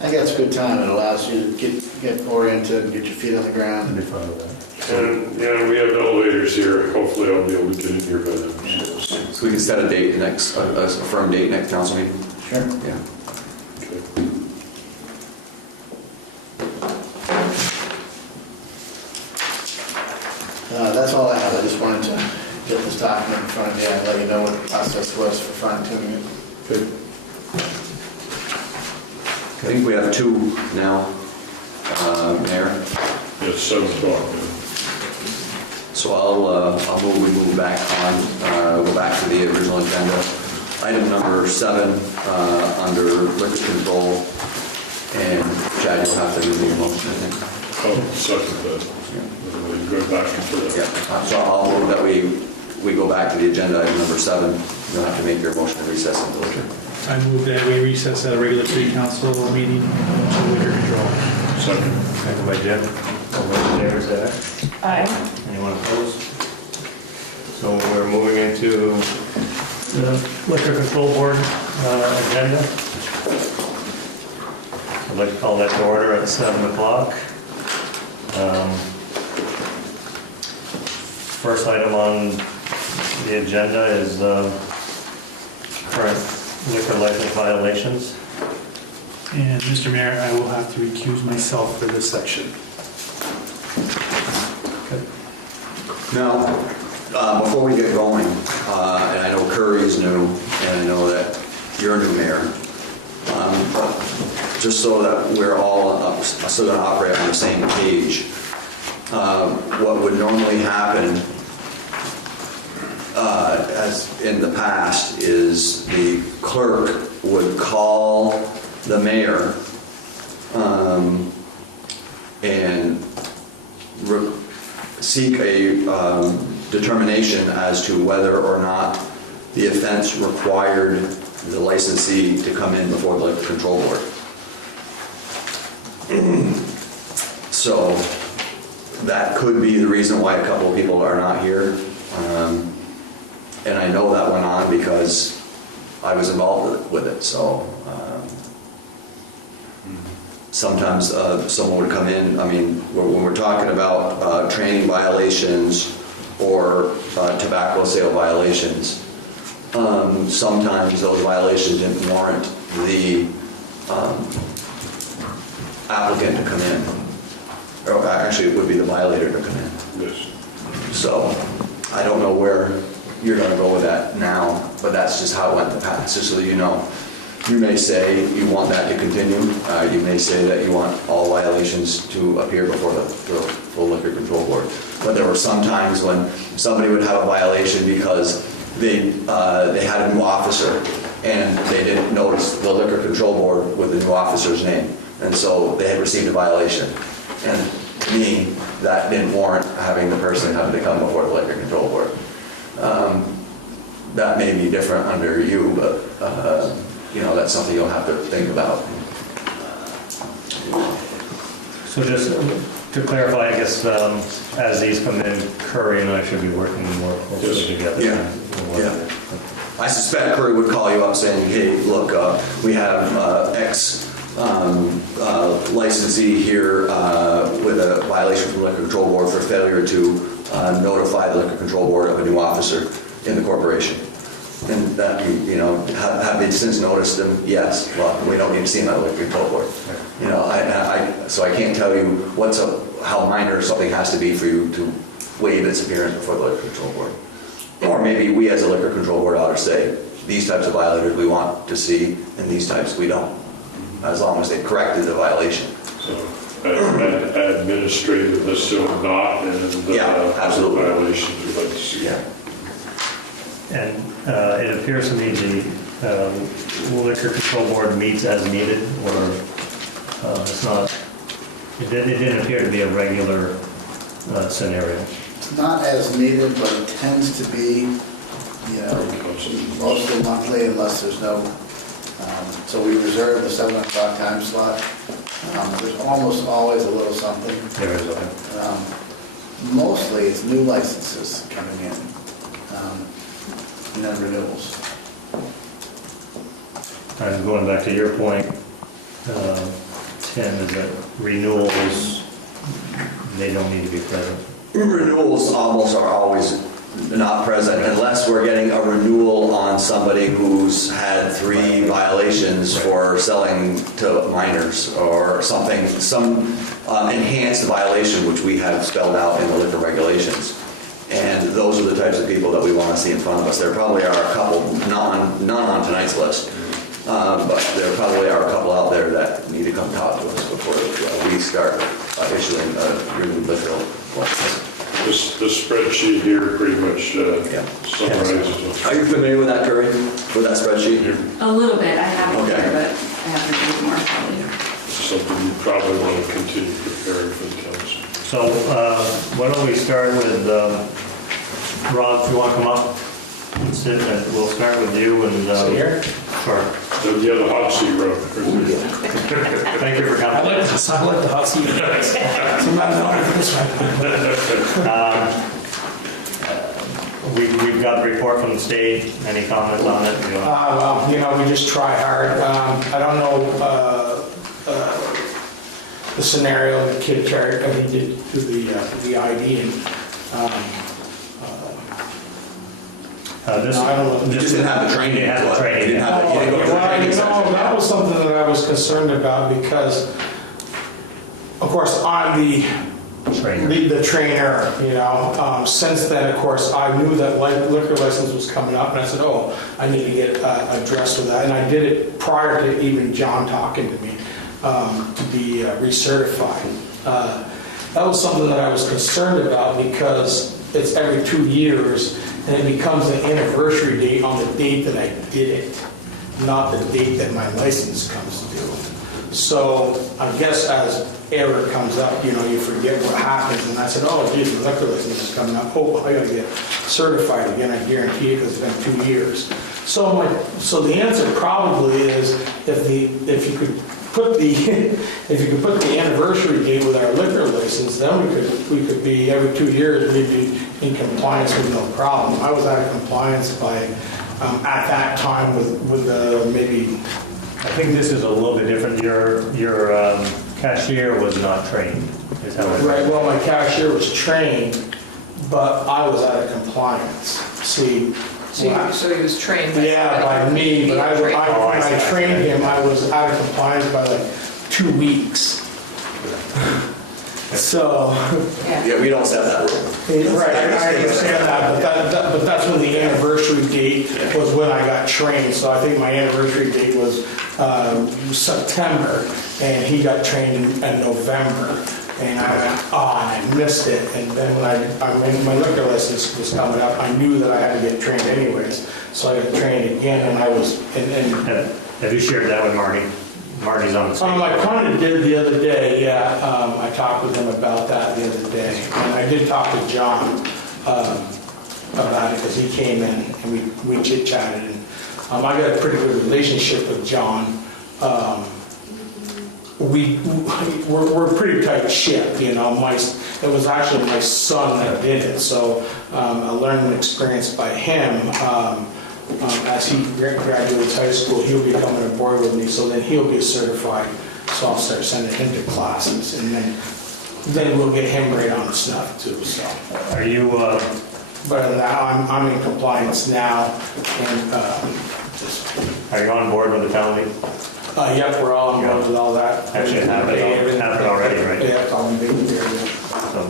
I think that's a good time. It allows you to get oriented and get your feet on the ground. I'd be fine with that. And yeah, we have elevators here. Hopefully I'll be able to get in here by then. So we can set a date next, a firm date next council meeting? Sure. Yeah. Okay. That's all I have. I just wanted to get this document in front of you and let you know what the process was for fine-tuning it. Good. I think we have 2 now, Mayor. It's 7 o'clock. So I'll move, we move back on, go back to the original agenda. Item number 7, under liquor control, and Chad, you'll have to do the motion, I think. Oh, second that. Go back into that. Yeah, so I'll move that we go back to the agenda, item number 7. You'll have to make your motion to recess until later. I move that we recess a regular city council meeting to liquor control. Second. Second by Jim. All those in favor, say aye. Aye. Anyone opposed? So we're moving into the Liquor Control Board agenda. I'd like to call that to order at 7 o'clock. First item on the agenda is current liquor license violations. And Mr. Mayor, I will have to recuse myself for this section. Now, before we get going, and I know Curry's new, and I know that you're new mayor, just so that we're all so that operate on the same page, what would normally happen, as in the past, is the clerk would call the mayor and seek a determination as to whether or not the offense required the licensee to come in before the liquor control board. So that could be the reason why a couple of people are not here. And I know that went on because I was involved with it. So sometimes someone would come in. I mean, when we're talking about training violations or tobacco sale violations, sometimes those violations didn't warrant the applicant to come in. Or actually, it would be the violator to come in. Yes. So I don't know where you're going to go with that now, but that's just how it went in the past, just so that you know. You may say you want that to continue. You may say that you want all violations to appear before the full liquor control board. But there were some times when somebody would have a violation because they had a new officer and they didn't notice the liquor control board with the new officer's name. And so they had received a violation. And to me, that didn't warrant having the person having to come before the liquor control board. That may be different under you, but you know, that's something you'll have to think about. So just to clarify, I guess, as these come in, Curry and I should be working more closely together. Yeah. I suspect Curry would call you up saying, hey, look, we have X licensee here with a violation from the Liquor Control Board for failure to notify the Liquor Control Board of a new officer in the corporation. And that, you know, have they since noticed them? Yes. Well, we don't need to see them at the Liquor Control Board. You know, so I can't tell you how minor something has to be for you to waive its appearance before the Liquor Control Board. Or maybe we as a Liquor Control Board ought to say, these types of violators we want to see, and these types we don't, as long as they've corrected the violation. So administrative, assume not, and absolutely. Violations we'd like to see. Yeah. And it appears to me the Liquor Control Board meets as needed, or it's not, it didn't appear to be a regular scenario. Not as needed, but it tends to be, you know, mostly monthly unless there's no, so we reserve the 7 o'clock time slot. There's almost always a little something. There is, okay. Mostly it's new licenses coming in, and then renewals. And going back to your point, Tim, is that renewals, they don't need to be present. Renewals almost are always not present unless we're getting a renewal on somebody who's had 3 violations for selling to minors or something, some enhanced violation which we have spelled out in the liquor regulations. And those are the types of people that we want to see in front of us. There probably are a couple, none on tonight's list, but there probably are a couple out there that need to come talk to us before we start issuing your new liquor license. This spreadsheet here pretty much summarizes. Are you familiar with that, Curry? With that spreadsheet? A little bit, I have it Okay. here, but I have to read more probably. Something you probably want to continue preparing for the council. So why don't we start with, Rob, if you want to come up and sit, and we'll start with you and... here? Sure. Yeah, the hot seat row. Thank you for coming. I like the hot seat. So I'm not in order for this one. We've got the report from the state. Any comments on it? Well, you know, we just try hard. I don't know the scenario the kid he did to the ID, and This, No, I don't know. You just didn't have the training. You didn't have the training. You didn't have the, you didn't go to the Well, training you know, session. that was something that I was concerned about because, of course, I'm the trainer, you know. Since then, of course, I knew that liquor license was coming up, and I said, oh, I need to get addressed with that. And I did it prior to even John talking to me to be recertified. That was something that I was concerned about because it's every 2 years, and it becomes an anniversary date on the date that I did it, not the date that my license comes due. So I guess as error comes up, you know, you forget what happens. And I said, oh, geez, the liquor license is coming up. Oh, I gotta get certified again, I guarantee it, because it's been 2 years. So the answer probably is if you could put the anniversary date with our liquor license, then we could be every 2 years, we'd be in compliance with no problem. I was out of compliance by at that time with maybe. I think this is a little bit different. Your cashier was not trained. Is that right? Right, well, my cashier was trained, but I was out of compliance. See. So he was trained? Yeah, by me, but when I trained him, I was out of compliance by like 2 weeks. So. Yeah, we don't set that rule. Right, I understand that, but that's when the anniversary date was when I got trained. So I think my anniversary date was September, and he got trained in November. And I went, oh, and I missed it. And then when my liquor license was coming up, I knew that I had to get trained anyways. So I got trained again, and I was. Have you shared that with Marty? Marty's on the stage. I kind of did the other day, yeah. I talked with him about that the other day. And I did talk to John about it because he came in and we chit-chatted. And I got a pretty good relationship with John. We're a pretty tight ship, you know. It was actually my son that did it, so I learned an experience by him. As he graduates high school, he'll be coming aboard with me, so then he'll be certified. So I'll start sending him to classes, and then we'll get him right on the snuff too. So. Are you? But now I'm in compliance now, and Are you on board with the town league? Yep, we're all on board with all that. Actually, it happened already, right? Yeah, it's all been taken care of. So,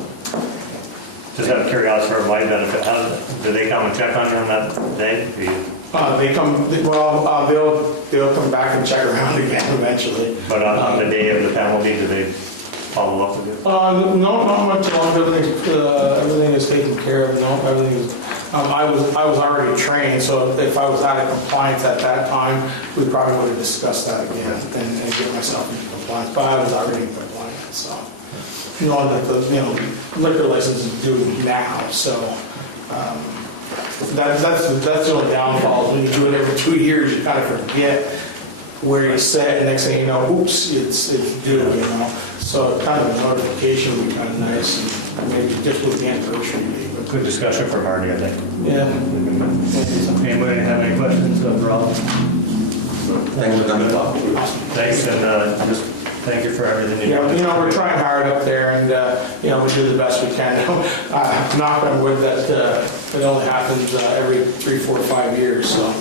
just out of curiosity, for my benefit, do they come and check on you on that day? They'll come back and check around again eventually. But on the day of the panel meeting, do they follow up with you? No, not much longer. Everything is taken care of. No, everything is. I was already trained, so if I was out of compliance at that time, we probably would have discussed that again and get myself into compliance. But I was already in compliance, so knowing that the liquor license is due now, so that's the only downfall. When you do it every 2 years, you kind of forget where you sit, and next thing you know, oops, it's due, you know. So kind of a notification would be kind of nice, and maybe just with the anniversary date. Good discussion for Marty, I think. Yeah. Anybody have any questions of Rob? Thanks for coming, Bob. Thanks, and just thank you for everything you do. We're trying hard up there, and we do the best we can. Knock on wood that it only happens every 3, 4, 5 years. So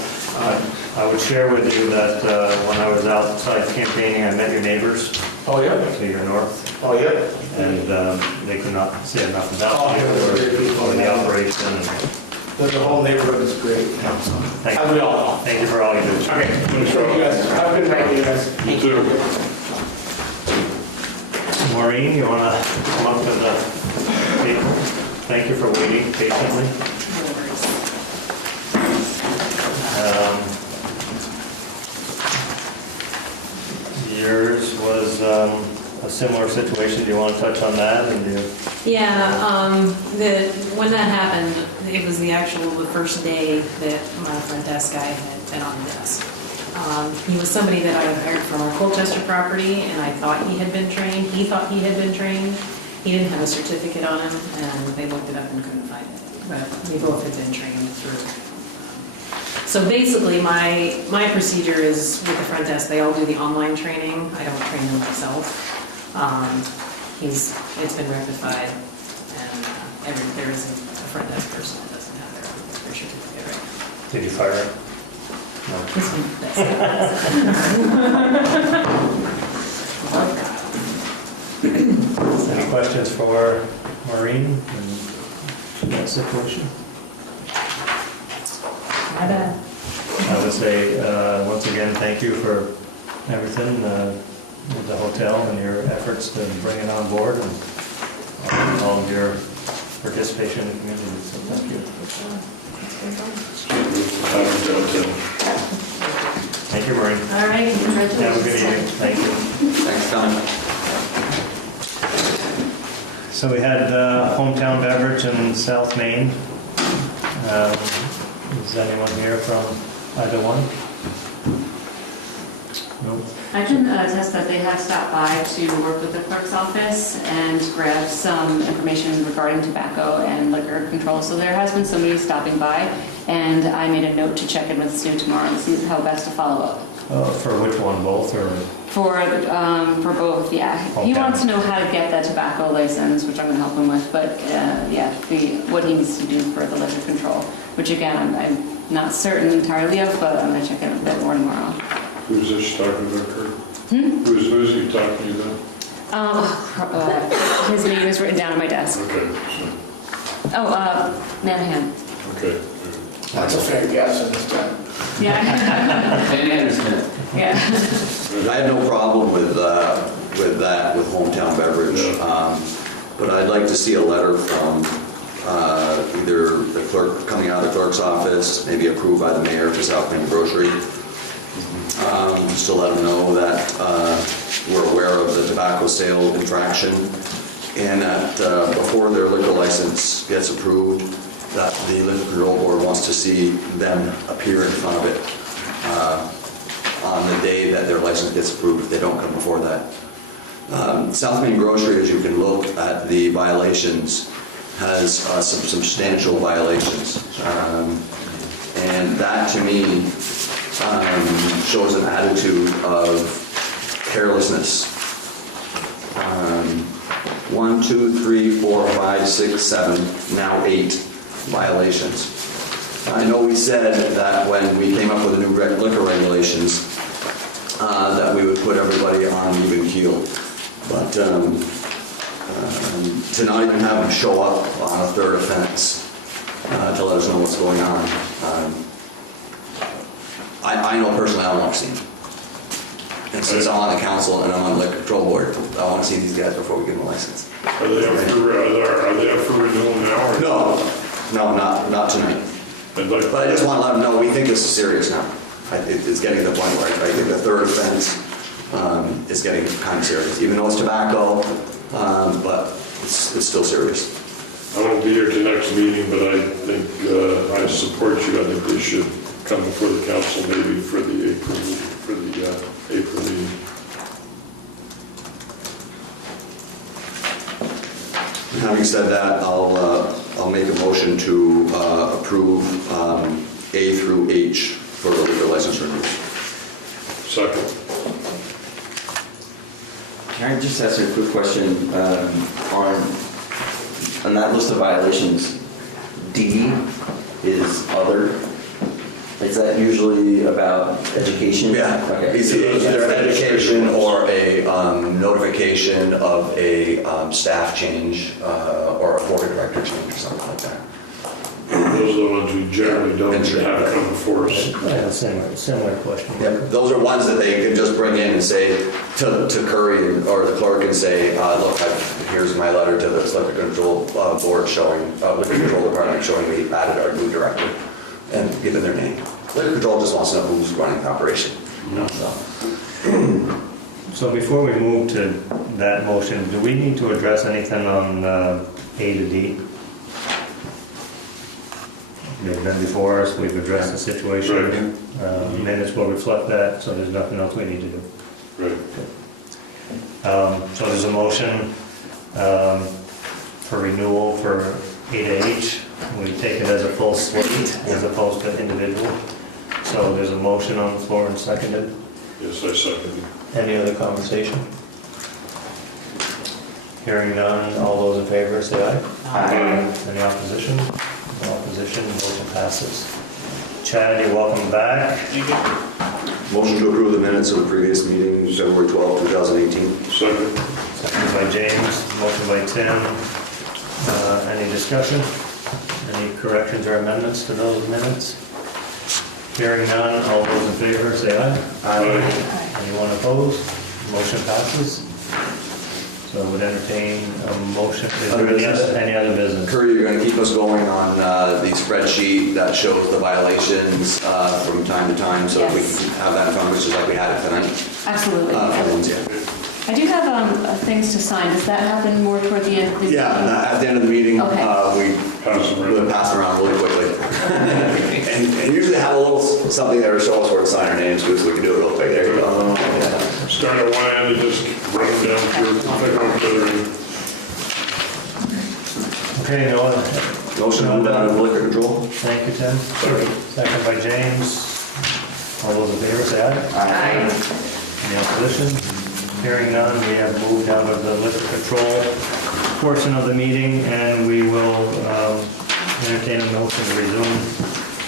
I would share with you that when I was outside campaigning, I met your neighbors. Oh yeah. To your north. Oh yeah. And they could not say enough about you or the operation. The whole neighborhood is great. Thank As we all know. Thank you for all you do. Okay. Thank you guys. Have a good night, you guys. You too. Maureen, you want to come up to the table? Thank you for waiting patiently. Yours was a similar situation. Do you want to touch on that? Yeah, when that happened, it was the first day that my front desk guy had been on the desk. He was somebody that I had hired from our Colchester property, and I thought he had been trained. He thought he had been trained. He didn't have a certificate on him, and they looked it up and couldn't find it. But we both had been trained through. So basically, my procedure is with the front desk. They all do the online training. I don't train them myself. It's been rectified, and there isn't a front desk person that doesn't have their certificate right now. Did you fire it? No. This one, that's Any questions for Maureen in that situation? not bad. I would say, once again, thank you for everything, with the hotel and your efforts to bring it on board and all of your participation in the community, so thank you. Thank you, Maureen. All right, congratulations. Have a good evening. Thank you. Thanks, Don. So we had Hometown Beverage in South Main. Is anyone here from either one? Nope. I can attest that they have stopped by to work with the clerk's office and grab some information regarding tobacco and liquor control. So there has been somebody stopping by, and I made a note to check in with Stu tomorrow and see how best to follow up. For which one, both, or? For both, yeah. He Okay. wants to know how to get that tobacco license, which I'm going to help him with, but yeah, what he needs to do for the liquor control, which again, I'm not certain entirely of, but I'm going to check in a bit more tomorrow. Who's this talking about, Kurt? Who's he talking about? His name is written down on my desk. Okay. Manahan. Okay. That's a fair guess at this time. Yeah. Yeah. I had no problem with that, with Hometown Beverage. But I'd like to see a letter from either the clerk, coming out of the clerk's office, maybe approved by the mayor for South Main Grocery, just to let them know that we're aware of the tobacco sale infraction, and that before their liquor license gets approved, that the liquor control board wants to see them appear in front of it on the day that their license gets approved, if they don't come before that. South Main Grocery, as you can look at the violations, has some substantial violations. And that, to me, shows an attitude of carelessness. 1, 2, 3, 4, 5, 6, 7, now 8 violations. I know we said that when we came up with the new liquor regulations, that we would put everybody on even keel. But to not even have them show up on a third offense to let us know what's going on. I know personally I don't want to see them. And since I'm on the council and I'm on the liquor control board, I want to see these guys before we give them a license. Are they up for renewal now? Or No, not tonight. But I just want to let them know we think this is serious now. It's getting to the point where I think the third offense is getting kind of serious, even though it's tobacco, but it's still serious. I won't be here to next meeting, but I think I support you. I think they should come before the council maybe for the April meeting. Having said that, I'll make a motion to approve A through H for the liquor license renewal. Second. Can I just ask you a quick question on that list of violations? D is other. Is that usually about education? Yeah. Okay. It's either education or a notification of a staff change or a board director change or something like that. Those are the ones we generally don't have come before us. Yeah, similar question. Yep. Those are ones that they can just bring in and say to Curry or the clerk and say, look, here's my letter to the liquor control board showing, liquor control department showing we added our new director and give them their name. Liquor control just wants to know who's running the operation. You know, So before we move to that motion, do we need to address anything on A to D? They've been before us, we've addressed the situation. Minutes will reflect that, so there's nothing else we need to do. Right. So there's a motion for renewal for A to H. We take it as a full slate as opposed to individual. So there's a motion on the floor and seconded. Yes, I second. Any other conversation? Hearing none, all those in favor say aye. Aye. Any opposition? No opposition, motion passes. 2-0. Chad, you're welcome back. Motion to approve the minutes of the previous meeting, February 12, 2018. Second. Second by James, motion by Tim. Any discussion? Any corrections or amendments to those minutes? Hearing none, all those in favor say aye. Aye. Anyone opposed? Motion passes. So I would entertain a motion. Is there any other business? Curry, you're going to keep us going on the spreadsheet that shows the violations from time to time, so that we Yes. can have that in front of us, just like we had it tonight. Absolutely. For Wednesday. I do have things to sign. Does that happen more toward the end of the meeting? Yeah, and at the end of the meeting, Okay. we pass them around really quickly. and usually have a little something there to show us where to sign our names to, so we can do it real quick. There you go. Start at one end and just run them down through, pick one to the other end. Okay, no other. Motion to move out of liquor control. Thank you, Tim. Second by James. All those in favor say aye. Aye. Any opposition? Hearing none, we have moved out of the liquor control portion of the meeting, and we will entertain a motion to resume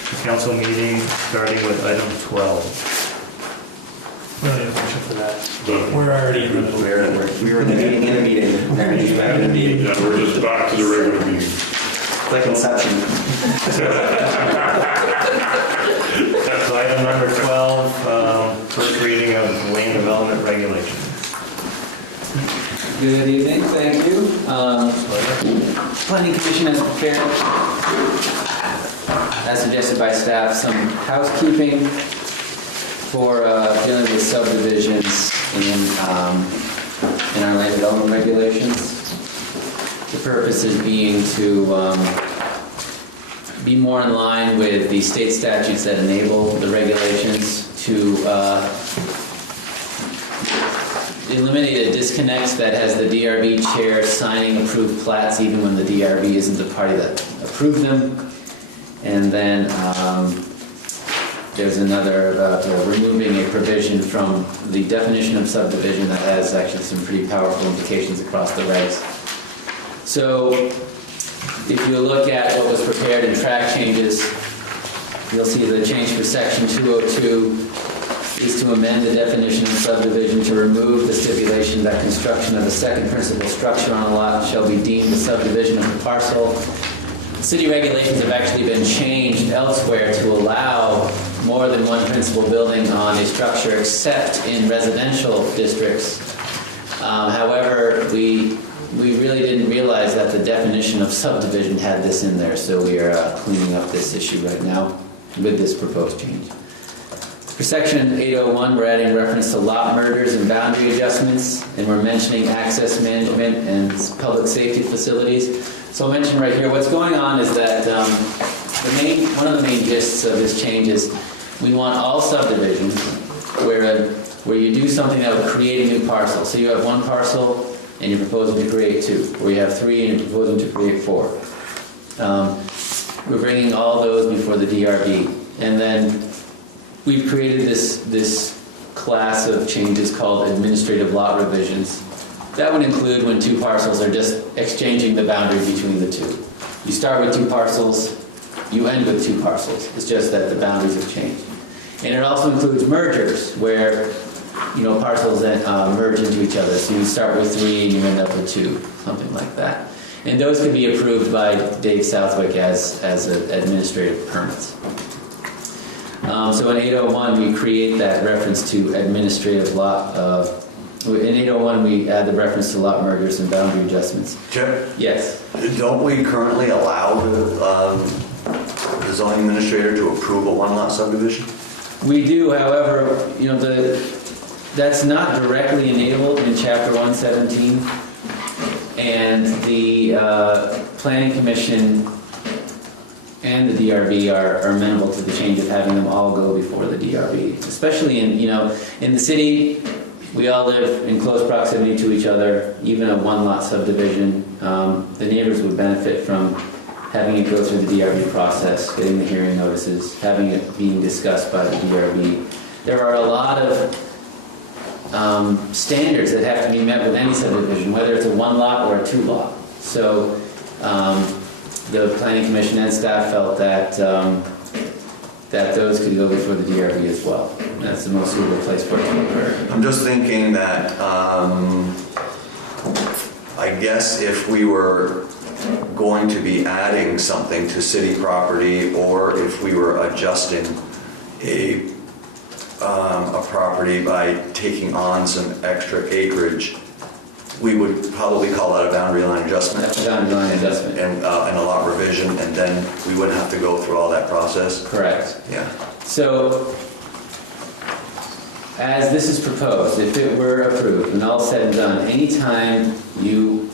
the council meeting, starting with item 12. We don't need a motion for that. Done. We're already in the middle. We were in the meeting, in a meeting. We're in a meeting. Yeah, we're just back to the regular meeting. It's like Inception. That's item number 12, first reading of land development regulations. Good evening, thank you. Planning Commission has prepared, as suggested by staff, some housekeeping for dealing with subdivisions in our land development regulations. The purpose is being to be more in line with the state statutes that enable the regulations to eliminate a disconnect that has the DRB chair signing approved plats even when the DRB isn't the party that approved them. And then there's another about removing a provision from the definition of subdivision that has actually some pretty powerful implications across the regs. So if you look at what was prepared in track changes, you'll see the change for section 202 is to amend the definition of subdivision to remove the stipulation that construction of a second principal structure on a lot shall be deemed a subdivision of the parcel. City regulations have actually been changed elsewhere to allow more than one principal building on a structure except in residential districts. However, we really didn't realize that the definition of subdivision had this in there, so we are cleaning up this issue right now with this proposed change. For section 801, we're adding reference to lot mergers and boundary adjustments, and we're mentioning access management and public safety facilities. So I'll mention right here, what's going on is that one of the main gists of this change is we want all subdivisions where you do something that would create a new parcel. So you have one parcel and you're proposing to create two, or you have three and you're proposing to create four. We're bringing all those before the DRB. And then we've created this class of changes called administrative lot revisions. That would include when two parcels are just exchanging the boundary between the two. You start with two parcels, you end with two parcels. It's just that the boundaries have changed. And it also includes mergers, where parcels that merge into each other. So you start with three and you end up with two, something like that. And those can be approved by Dave Southwick as administrative permits. So in 801, we create that reference to administrative lot. In 801, we add the reference to lot mergers and boundary adjustments. Chair? Yes. Don't we currently allow the zoning administrator to approve a one-lot subdivision? We do, however, that's not directly enabled in Chapter 117, and the Planning Commission and the DRB are amenable to the change of having them all go before the DRB. Especially in the city, we all live in close proximity to each other. Even a one-lot subdivision, the neighbors would benefit from having it go through the DRB process, getting the hearing notices, having it being discussed by the DRB. There are a lot of standards that have to be met with any subdivision, whether it's a one-lot or a two-lot. So the Planning Commission and staff felt that that those could go before the DRB as well. That's the most suitable place for it to occur. I'm just thinking that, I guess if we were going to be adding something to city property, or if we were adjusting a property by taking on some extra acreage, we would probably call that a boundary line adjustment. That's a boundary line adjustment. And a lot revision, and then we wouldn't have to go through all that process. Correct. Yeah. So, as this is proposed, if it were approved, and all said and done, anytime you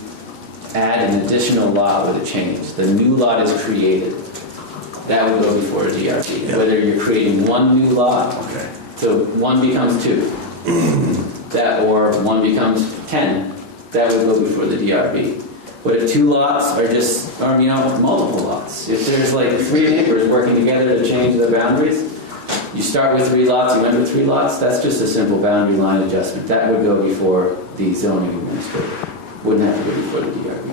add an additional lot with a change, the new lot is created, that would go before a DRB. Yeah. Whether you're creating one new lot, Okay. so one becomes 2, that, or one becomes 10, that would go before the DRB. But if 2 lots are just, or multiple lots, if there's like 3 neighbors working together to change the boundaries, you start with 3 lots, you end with 3 lots, that's just a simple boundary line adjustment. That would go before the zoning administrator. Wouldn't have to go before the DRB.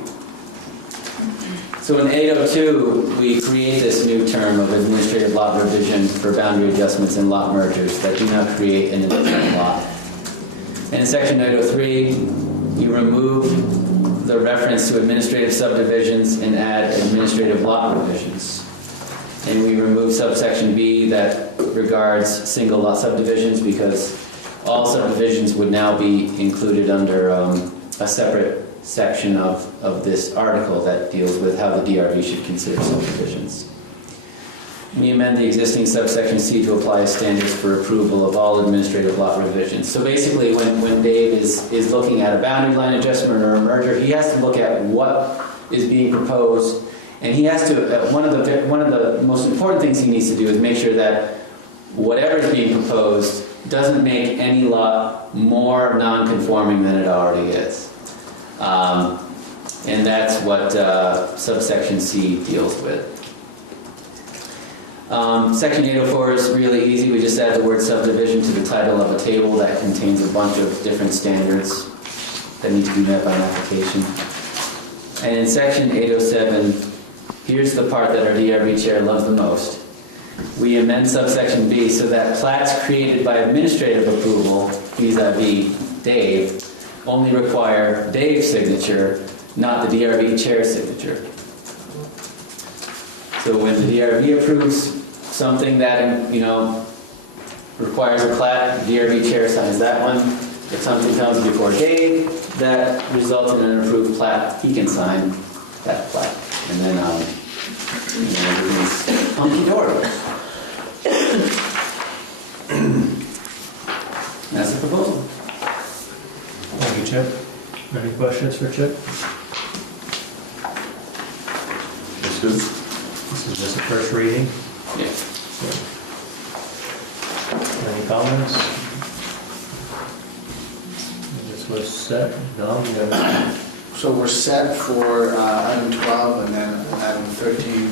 So in 802, we create this new term of administrative lot revision for boundary adjustments and lot mergers that do not create an additional lot. And in section 803, you remove the reference to administrative subdivisions and add administrative lot revisions. And we remove subsection B that regards single lot subdivisions, because all subdivisions would now be included under a separate section of this article that deals with how the DRB should consider subdivisions. We amend the existing subsection C to apply standards for approval of all administrative lot revisions. So basically, when Dave is looking at a boundary line adjustment or a merger, he has to look at what is being proposed, and he has to, one of the most important things he needs to do is make sure that whatever is being proposed doesn't make any lot more non-conforming than it already is. And that's what subsection C deals with. Section 804 is really easy. We just add the word subdivision to the title of a table that contains a bunch of different standards that need to be met by an application. And in section 807, here's the part that our DRB chair loves the most. We amend subsection B so that plats created by administrative approval, vis-a-vis Dave, only require Dave's signature, not the DRB chair's signature. So when the DRB approves something that, requires a plat, the DRB chair signs that one. If something comes before Dave that results in an approved plat, he can sign that plat. And then, everything's hunky-dory. That's the proposal. Thank you, Chip. Any questions for Chip? That's good. This is just the first reading. Yeah. Any comments? This was set. Dom, you have... So we're set for item 12 and then item 13.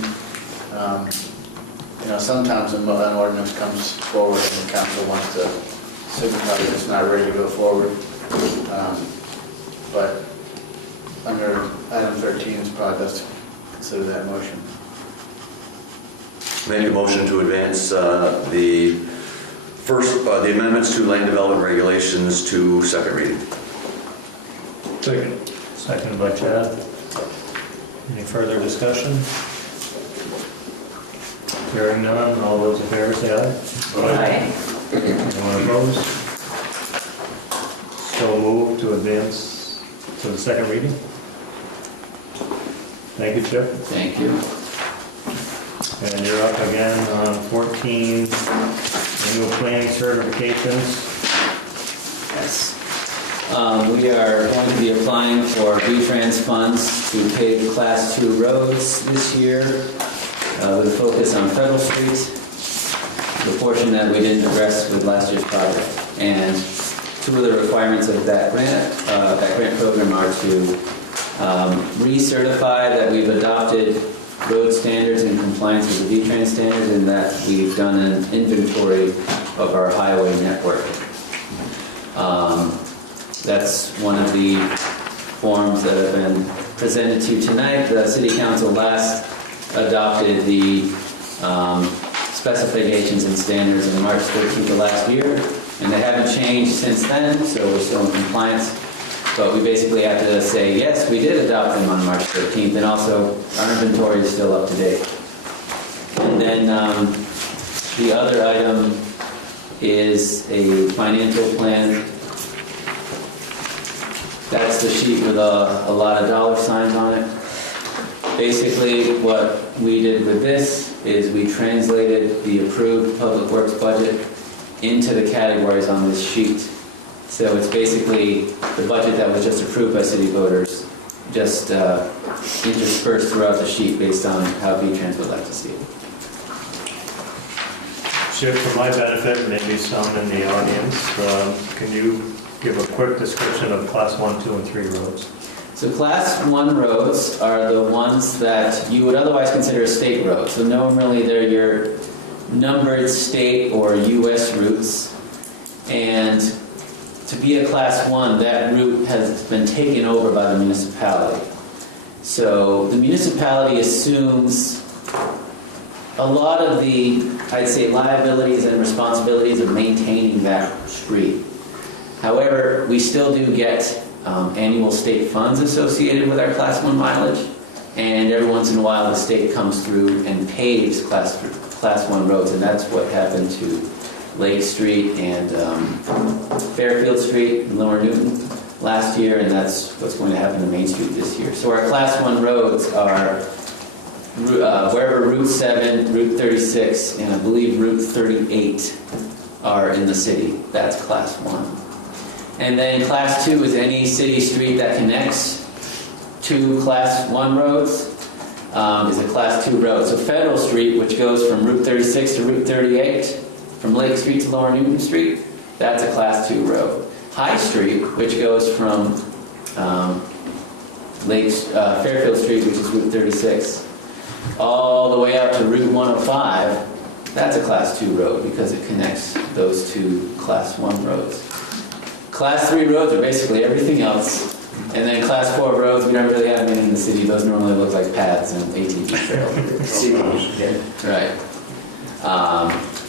Sometimes an ordinance comes forward and the council wants to signify that it's not ready to go forward. But under item 13, it's probably best to consider that motion. Make a motion to advance the amendments to land development regulations to second reading. Second. Seconded by Chad. Any further discussion? Hearing none, all those in favor say aye. Aye. Anyone opposed? So moved to advance to the second reading. Thank you, Chip. Thank you. And you're up again on 14 annual planning certifications. Yes. We are going to be applying for V-Trans funds to pave Class 2 roads this year with a focus on Federal Street, the portion that we didn't address with last year's project. And 2 of the requirements of that grant program are to recertify that we've adopted road standards in compliance with the V-Trans standards, and that we've done an inventory of our highway network. That's one of the forms that have been presented to you tonight. The City Council last adopted the specifications and standards on March 13th of last year, and they haven't changed since then, so we're still in compliance. But we basically have to say, yes, we did adopt them on March 13th, and also our inventory is still up to date. And then the other item is a financial plan. That's the sheet with a lot of dollar signs on it. Basically, what we did with this is we translated the approved public works budget into the categories on this sheet. So it's basically the budget that was just approved by city voters, just interspersed throughout the sheet based on how V-Trans would like to see it. Chip, for my benefit, maybe some in the audience, can you give a quick description of Class 1, 2, and 3 roads? So Class 1 roads are the ones that you would otherwise consider a state road. So normally they're your numbered state or U.S. routes. And to be a Class 1, that route has been taken over by the municipality. So the municipality assumes a lot of the, I'd say, liabilities and responsibilities of maintaining that street. However, we still do get annual state funds associated with our Class 1 mileage, and every once in a while the state comes through and paves Class 1 roads, and that's what happened to Lake Street and Fairfield Street in Lower Newton last year, and that's what's going to happen to Main Street this year. So our Class 1 roads are wherever Route 7, Route 36, and I believe Route 38 are in the city. That's Class 1. And then Class 2 is any city street that connects to Class 1 roads is a Class 2 road. So Federal Street, which goes from Route 36 to Route 38, from Lake Street to Lower Newton Street, that's a Class 2 road. High Street, which goes from Fairfield Street, which is Route 36, all the way out to Route 105, that's a Class 2 road because it connects those two Class 1 roads. Class 3 roads are basically everything else, and then Class 4 roads, we don't really have many in the city. Those normally look like paths and ATV trails. Right.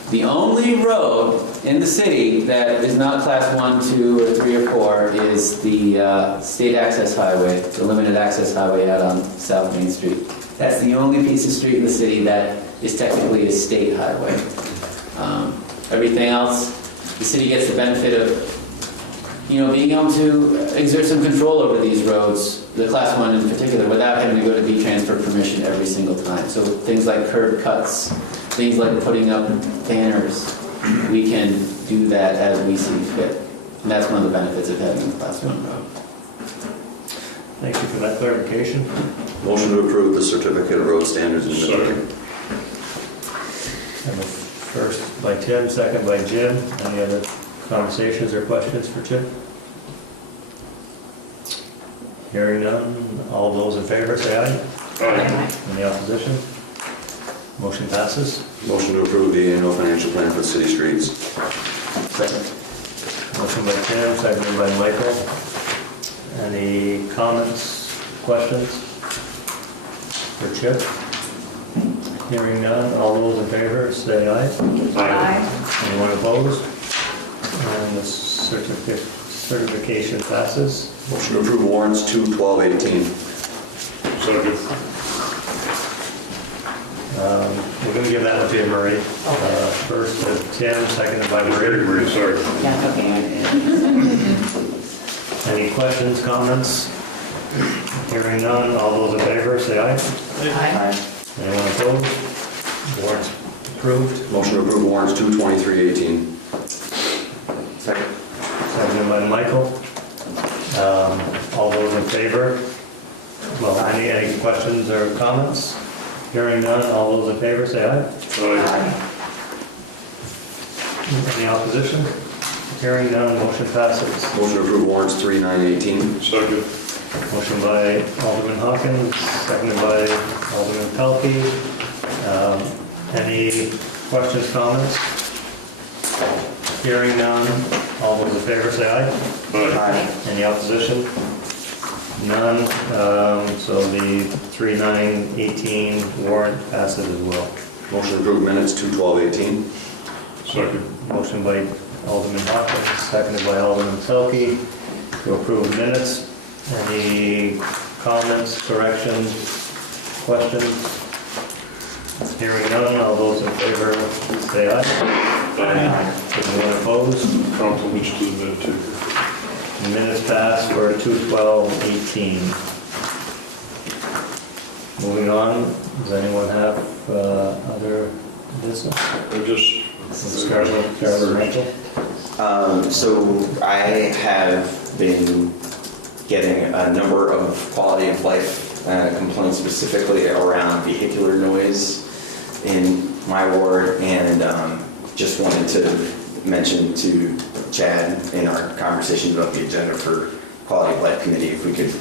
The only road in the city that is not Class 1, 2, or 3, or 4 is the state access highway, the limited access highway out on South Main Street. That's the only piece of street in the city that is technically a state highway. Everything else, the city gets the benefit of being able to exert some control over these roads, the Class 1 in particular, without having to go to V-Trans for permission every single time. So things like curb cuts, things like putting up banners, we can do that as we see fit. And that's one of the benefits of having a Class 1 road. Thank you for that clarification. Motion to approve the certificate of road standards and inventory. First by Tim, second by Jim. Any other conversations or questions for Chip? Hearing none, all those in favor say aye. Aye. Any opposition? Motion passes. Motion to approve the annual financial plan for city streets. Second. Motion by Tim, seconded by Michael. Any comments, questions for Chip? Hearing none, all those in favor say aye. Aye. Anyone opposed? And the certification passes. Motion to approve warrants 2, 12, 18. Second. We're going to give that one to you, Marie. First to Tim, seconded by Marie. Sorry. Yeah, okay. Any questions, comments? Hearing none, all those in favor say aye. Aye. Anyone opposed? Warrants approved. Motion to approve warrants 2, 23, 18. Second. Seconded by Michael. All those in favor? Well, any questions or comments? Hearing none, all those in favor say aye. Aye. Any opposition? Hearing none, motion passes. Motion to approve warrants 3, 9, 18. Second. Motion by Alderman Hawkins, seconded by Alderman Pelkey. Any questions, comments? Hearing none, all those in favor say aye. Aye. Any opposition? None. So the 3/9/18 warrant passes as well. Motion to approve minutes 2/12/18. Second. Motion by Alderman Hawkins, seconded by Alderman Selke to approve minutes. Any comments, corrections, questions? Hearing none, all those in favor say aye. Anyone opposed? Compliments to the minute taker. Minutes passed for 2/12/18. Moving on, does anyone have other business? Carolyn Rachel? So I have been getting a number of quality of life complaints specifically around vehicular noise in my ward, and just wanted to mention to Chad in our conversation about the agenda for Quality of Life Committee, if we could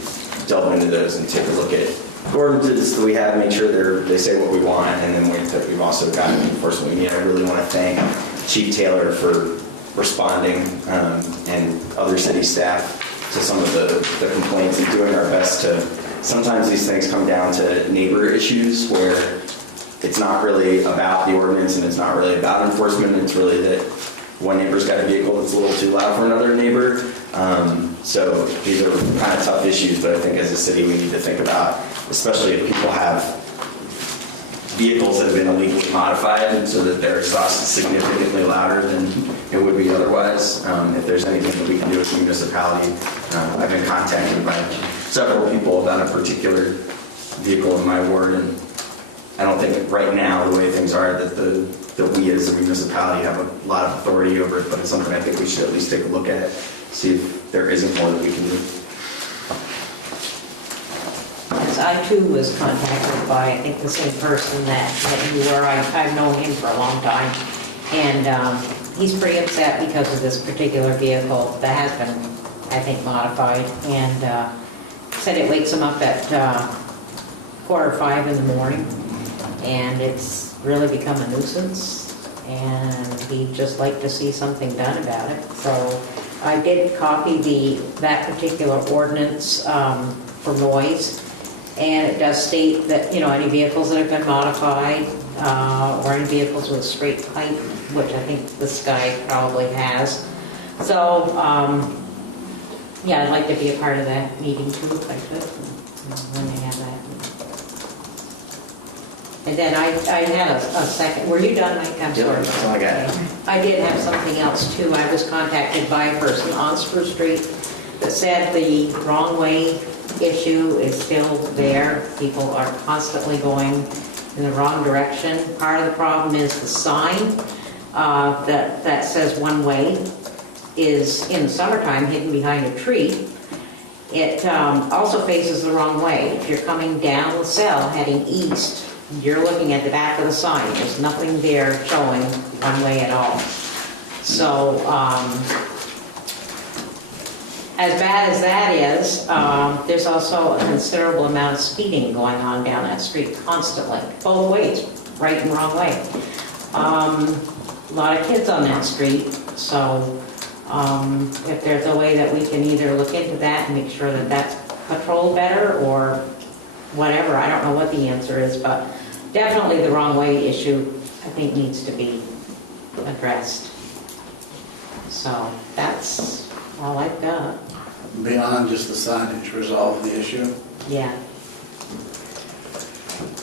delve into those and take a look at ordinances that we have, make sure they say what we want, and then we've also got enforcement we need. I really want to thank Chief Taylor for responding and other city staff to some of the complaints and doing our best to, sometimes these things come down to neighbor issues where it's not really about the ordinance and it's not really about enforcement, it's really that one neighbor's got a vehicle that's a little too loud for another neighbor. So these are kind of tough issues, but I think as a city we need to think about, especially if people have vehicles that have been illegally modified so that their exhaust is significantly louder than it would be otherwise. If there's anything that we can do as a municipality, I've been contacted by several people about a particular vehicle in my ward, and I don't think right now, the way things are, that we as a municipality have a lot of authority over it, but it's something I think we should at least take a look at, see if there isn't more that we can do. Yes, I too was contacted by, I think, the same person that you were. I've known him for a long time, and he's pretty upset because of this particular vehicle that has been, I think, modified, and said it wakes him up at 4:45 in the morning, and it's really become a nuisance, and he'd just like to see something done about it. So I did copy that particular ordinance for noise, and it does state that, any vehicles that have been modified or any vehicles with straight pipe, which I think this guy probably has. So, yeah, I'd like to be a part of that meeting too, if I could, when they have that. And then I had a second, were you done, Mike? I'm sorry. That's all I got. I did have something else too. I was contacted by a person on Spruce Street that said the wrong way issue is still there. People are constantly going in the wrong direction. Part of the problem is the sign that says one way is in the summertime hidden behind a tree. It also faces the wrong way. If you're coming down LaSalle heading east, you're looking at the back of the sign. There's nothing there showing one way at all. So, as bad as that is, there's also a considerable amount of speeding going on down that street constantly, both ways, right and wrong way. A lot of kids on that street, so if there's a way that we can either look into that and make sure that that's patrolled better or whatever, I don't know what the answer is, but definitely the wrong way issue, I think, needs to be addressed. So that's all I've got. Beyond just the signage, resolve the issue? Yeah.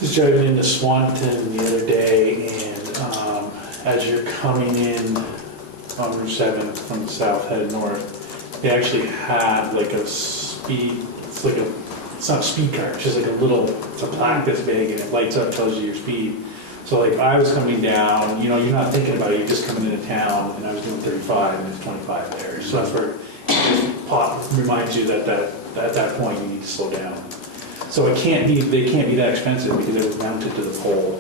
Was driving into Swanton the other day, and as you're coming in on Route 7 from the south headed north, they actually have like a speed, it's not a speed car, it's just like it's a plaque this big, and it lights up, tells you your speed. So like I was coming down, you're not thinking about it, you're just coming into town, and I was doing 35 and there's 25 there. So that's where it just reminds you that at that point you need to slow down. So they can't be that expensive because it was mounted to the pole.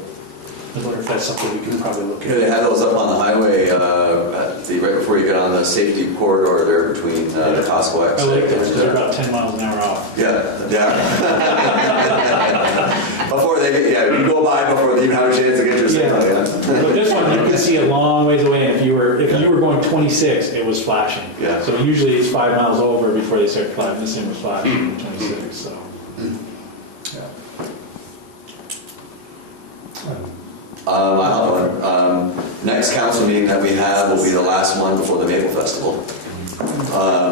I wonder if that's something we can probably look at. Yeah, they had those up on the highway right before you get on the safety corridor there between Costco exit. I like those because they're about 10 miles an hour off. Yeah. Before you go by before they even have a chance to get your signal. Yeah. But this one, you can see a long ways away. If you were going 26, it was flashing. Yeah. So usually it's 5 miles over before they start flashing. This thing was flashing 26. So. I have one. Next council meeting that we have will be the last one before the Maple Festival.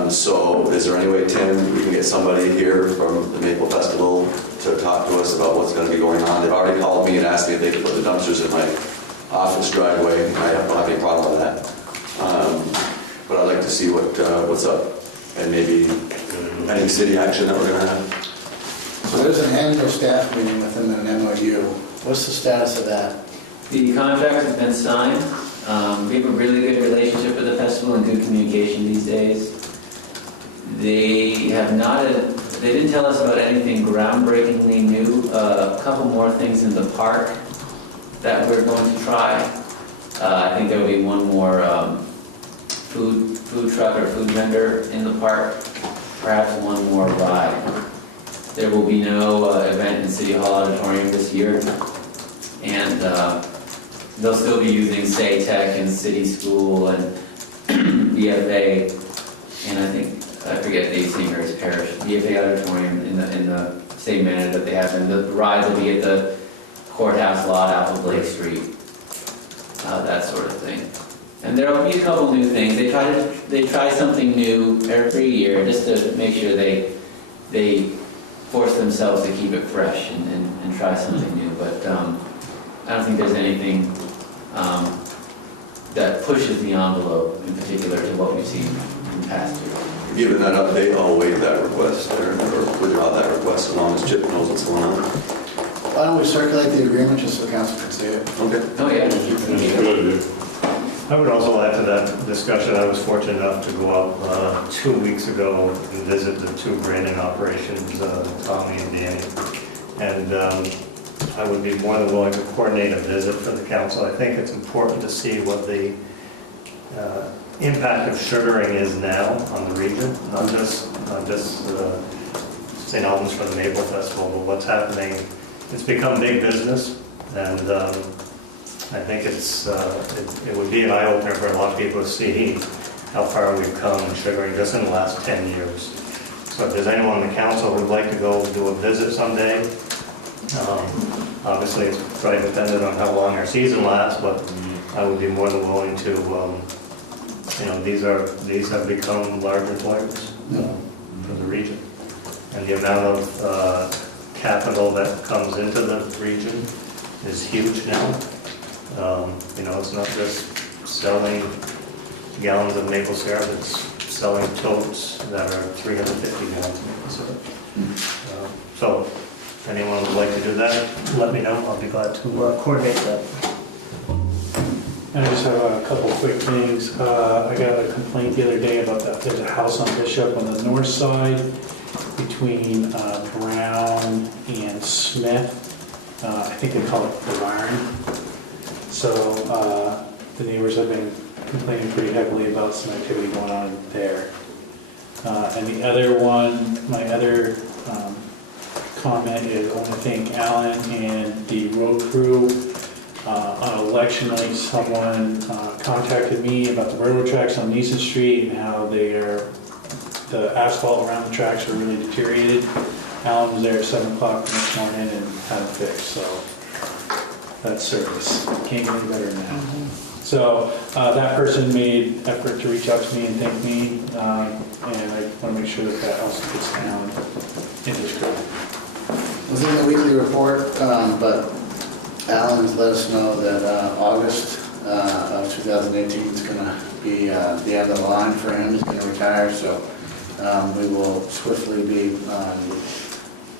So is there any way, Tim, we can get somebody here from the Maple Festival to talk to us about what's going to be going on? They've already called me and asked me if they could put the dumpsters in my office driveway. I don't have any problem with that. But I'd like to see what's up and maybe any city action that we're going to have. So there's an annual staff meeting within an MOU. What's the status of that? The contract has been signed. We have a really good relationship with the festival and good communication these days. They didn't tell us about anything groundbreakingly new. A couple more things in the park that we're going to try. I think there will be one more food truck or food vendor in the park, perhaps one more ride. There will be no event in City Hall Auditorium this year, and they'll still be using SATEC and City School and BFA, and I forget the St. Mary's Parish, BFA Auditorium in the same manner that they have, and the ride will be at the courthouse lot out of Blake Street, that sort of thing. And there will be a couple new things. They try something new every year just to make sure they force themselves to keep it fresh and try something new. But I don't think there's anything that pushes the envelope in particular to what we've seen in the past year. Given that update, I'll waive that request there, or withdraw that request as long as Chip knows what's going on. Why don't we circulate the agreement just so the council can see it? Okay. Oh, yeah. Good idea. I would also add to that discussion, I was fortunate enough to go up 2 weeks ago and visit the two branding operations, Tommy and Danny. And I would be more than willing to coordinate a visit for the council. I think it's important to see what the impact of sugaring is now on the region, not just St. Albans for the Maple Festival, but what's happening. It's become big business, and I think it would be an eye-opener for a lot of people to see how far we've come in sugaring just in the last 10 years. So if there's anyone on the council who'd like to go do a visit someday, obviously it's probably dependent on how long our season lasts, but I would be more than willing to, these have become large employers for the region. And the amount of capital that comes into the region is huge now. It's not just selling gallons of maple syrup, it's selling totes that are 350 gallons of maple syrup. So if anyone would like to do that, let me know. I'll be glad to coordinate that. And I just have a couple quick things. I got a complaint the other day about that. There's a house on Bishop on the north side between Brown and Smith. I think they call it the Barn. So the neighbors have been complaining pretty heavily about some activity going on there. And the other one, my other comment is I want to thank Alan and the road crew. On election night, someone contacted me about the railroad tracks on Neeson Street and how the asphalt around the tracks are really deteriorated. Alan was there at 7 o'clock the next morning and had it fixed, so that's service. Can't get any better than that. So that person made effort to reach out to me and thank me, and I want to make sure that also gets down in this group. It was in the weekly report, but Alan's let us know that August of 2018 is going to be the end of the line for him. He's going to retire, so we will swiftly be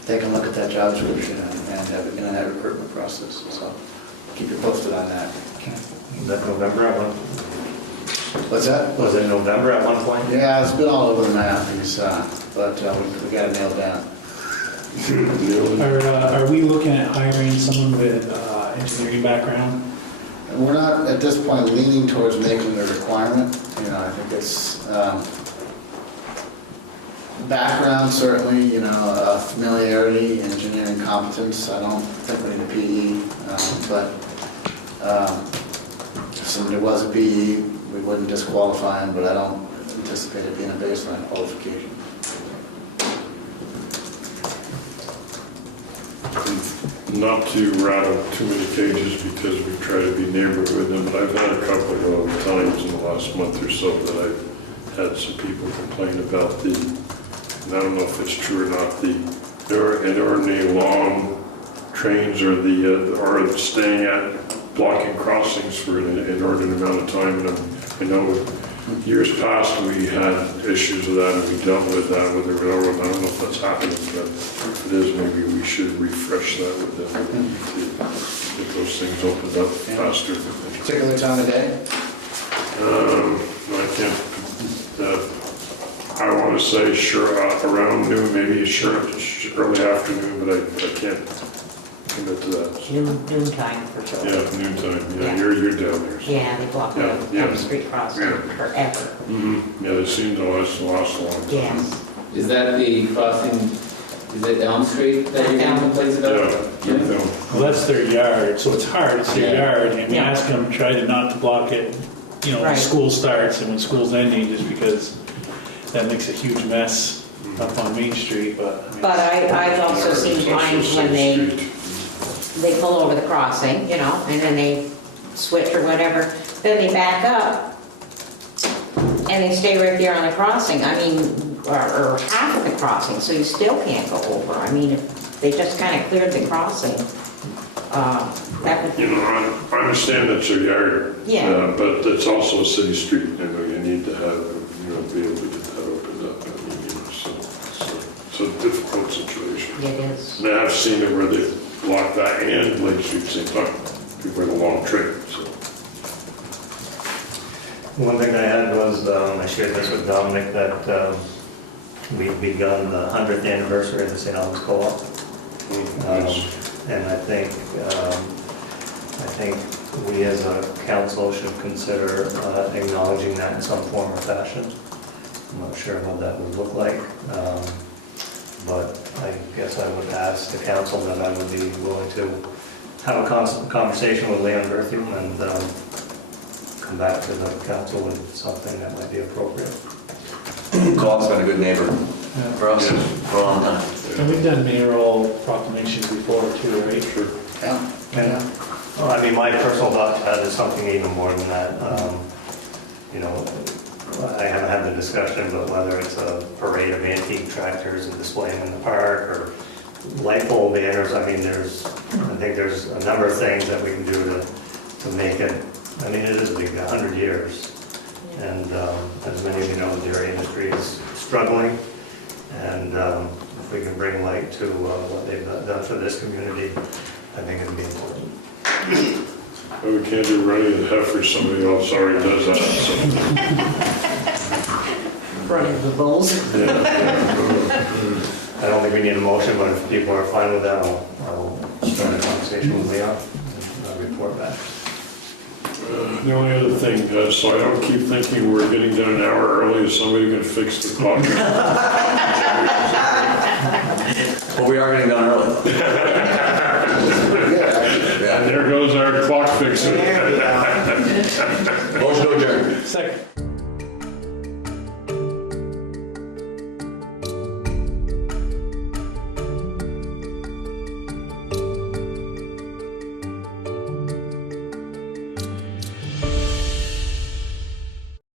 taking a look at that job description and beginning that recruitment process. So keep you posted on that. Was that November at one point? What's that? Was it November at one point? Yeah, it's been all over the map, but we got it nailed down. Are we looking at hiring someone with engineering background? We're not at this point leaning towards making a requirement. I think it's background certainly. Familiarity, engineering competence. I don't think we need a PE, but if somebody was a PE, we wouldn't disqualify him. But I don't anticipate it being a baseline qualification. not to rattle too many cages because we try to be neighborhood with them, but I've had a couple of times in the last month or so that I've had some people complain about and I don't know if it's true or not, the inordinately long trains or or staying at blocking crossings for an inordinate amount of time. And I know years past we had issues with that and we dealt with that with the railroad. I don't know if that's happening, but if it is, maybe we should refresh that with them to get those things opened up faster. Particular time of day? I can't, I want to say sure around noon, maybe early afternoon, but I can't commit to that. Noontime for sure. Yeah, noontime, yeah, Yeah. you're down there. So. Yeah, they block the street crossing forever. Mm-hmm. Yeah, it seems to last a long time. Yes. Is that the crossing, is it Elm Street that you're going to complain about? Yeah. Well, that's their yard, so it's hard, it's their yard, and we ask them, try to not to block it, you know, when school starts and when school's ending, just because that makes a huge mess up on Main Street, but. I mean, But I've also seen times when they pull over the crossing, you know, and then they switch or whatever, then they back up and they stay right there on the crossing, I mean, or half of the crossing, so you still can't go over. I mean, if they just kind of cleared the crossing, that would... You know, I understand that's your yard. Yeah. But it's also a city street, and you need to have, be able to get that opened up. I mean, so it's a difficult situation. It is. And I've seen it where they block that and Lake Street, same time. People in a long trip, so. One thing I had was, I shared this with Dominic, that we've begun the 100th anniversary of the St. Albans Co-op. And I think we as a council should consider acknowledging that in some form or fashion. I'm not sure what that would look like, but I guess I would ask the council that I would be willing to have a conversation with Leon Berthium and come back to the council with something that might be appropriate. Co-op's been a good neighbor for us for a long time. And we've done mayoral proclamations before too, right? Sure. Yeah. Well, I mean, my personal thought to that is something even more than that. I haven't had the discussion, but whether it's a parade of antique tractors and display them in the park or light pole banners, I mean, I think there's a number of things that we can do to make it. I mean, it is a big 100 years, and as many of you know, the dairy industry is struggling, and if we can bring light to what they've done for this community, I think it'd be important. Well, we can't do running the heifer, somebody else already does that, so. Running the bulls. I don't think we need a motion, but if people are fine with that, I'll start a conversation with Leon and I'll report back. The only other thing, so I don't keep thinking we're getting done an hour early, is somebody going to fix the clock? Well, we are getting done early. And there goes our clock fixer. Motion to adjourn. Second.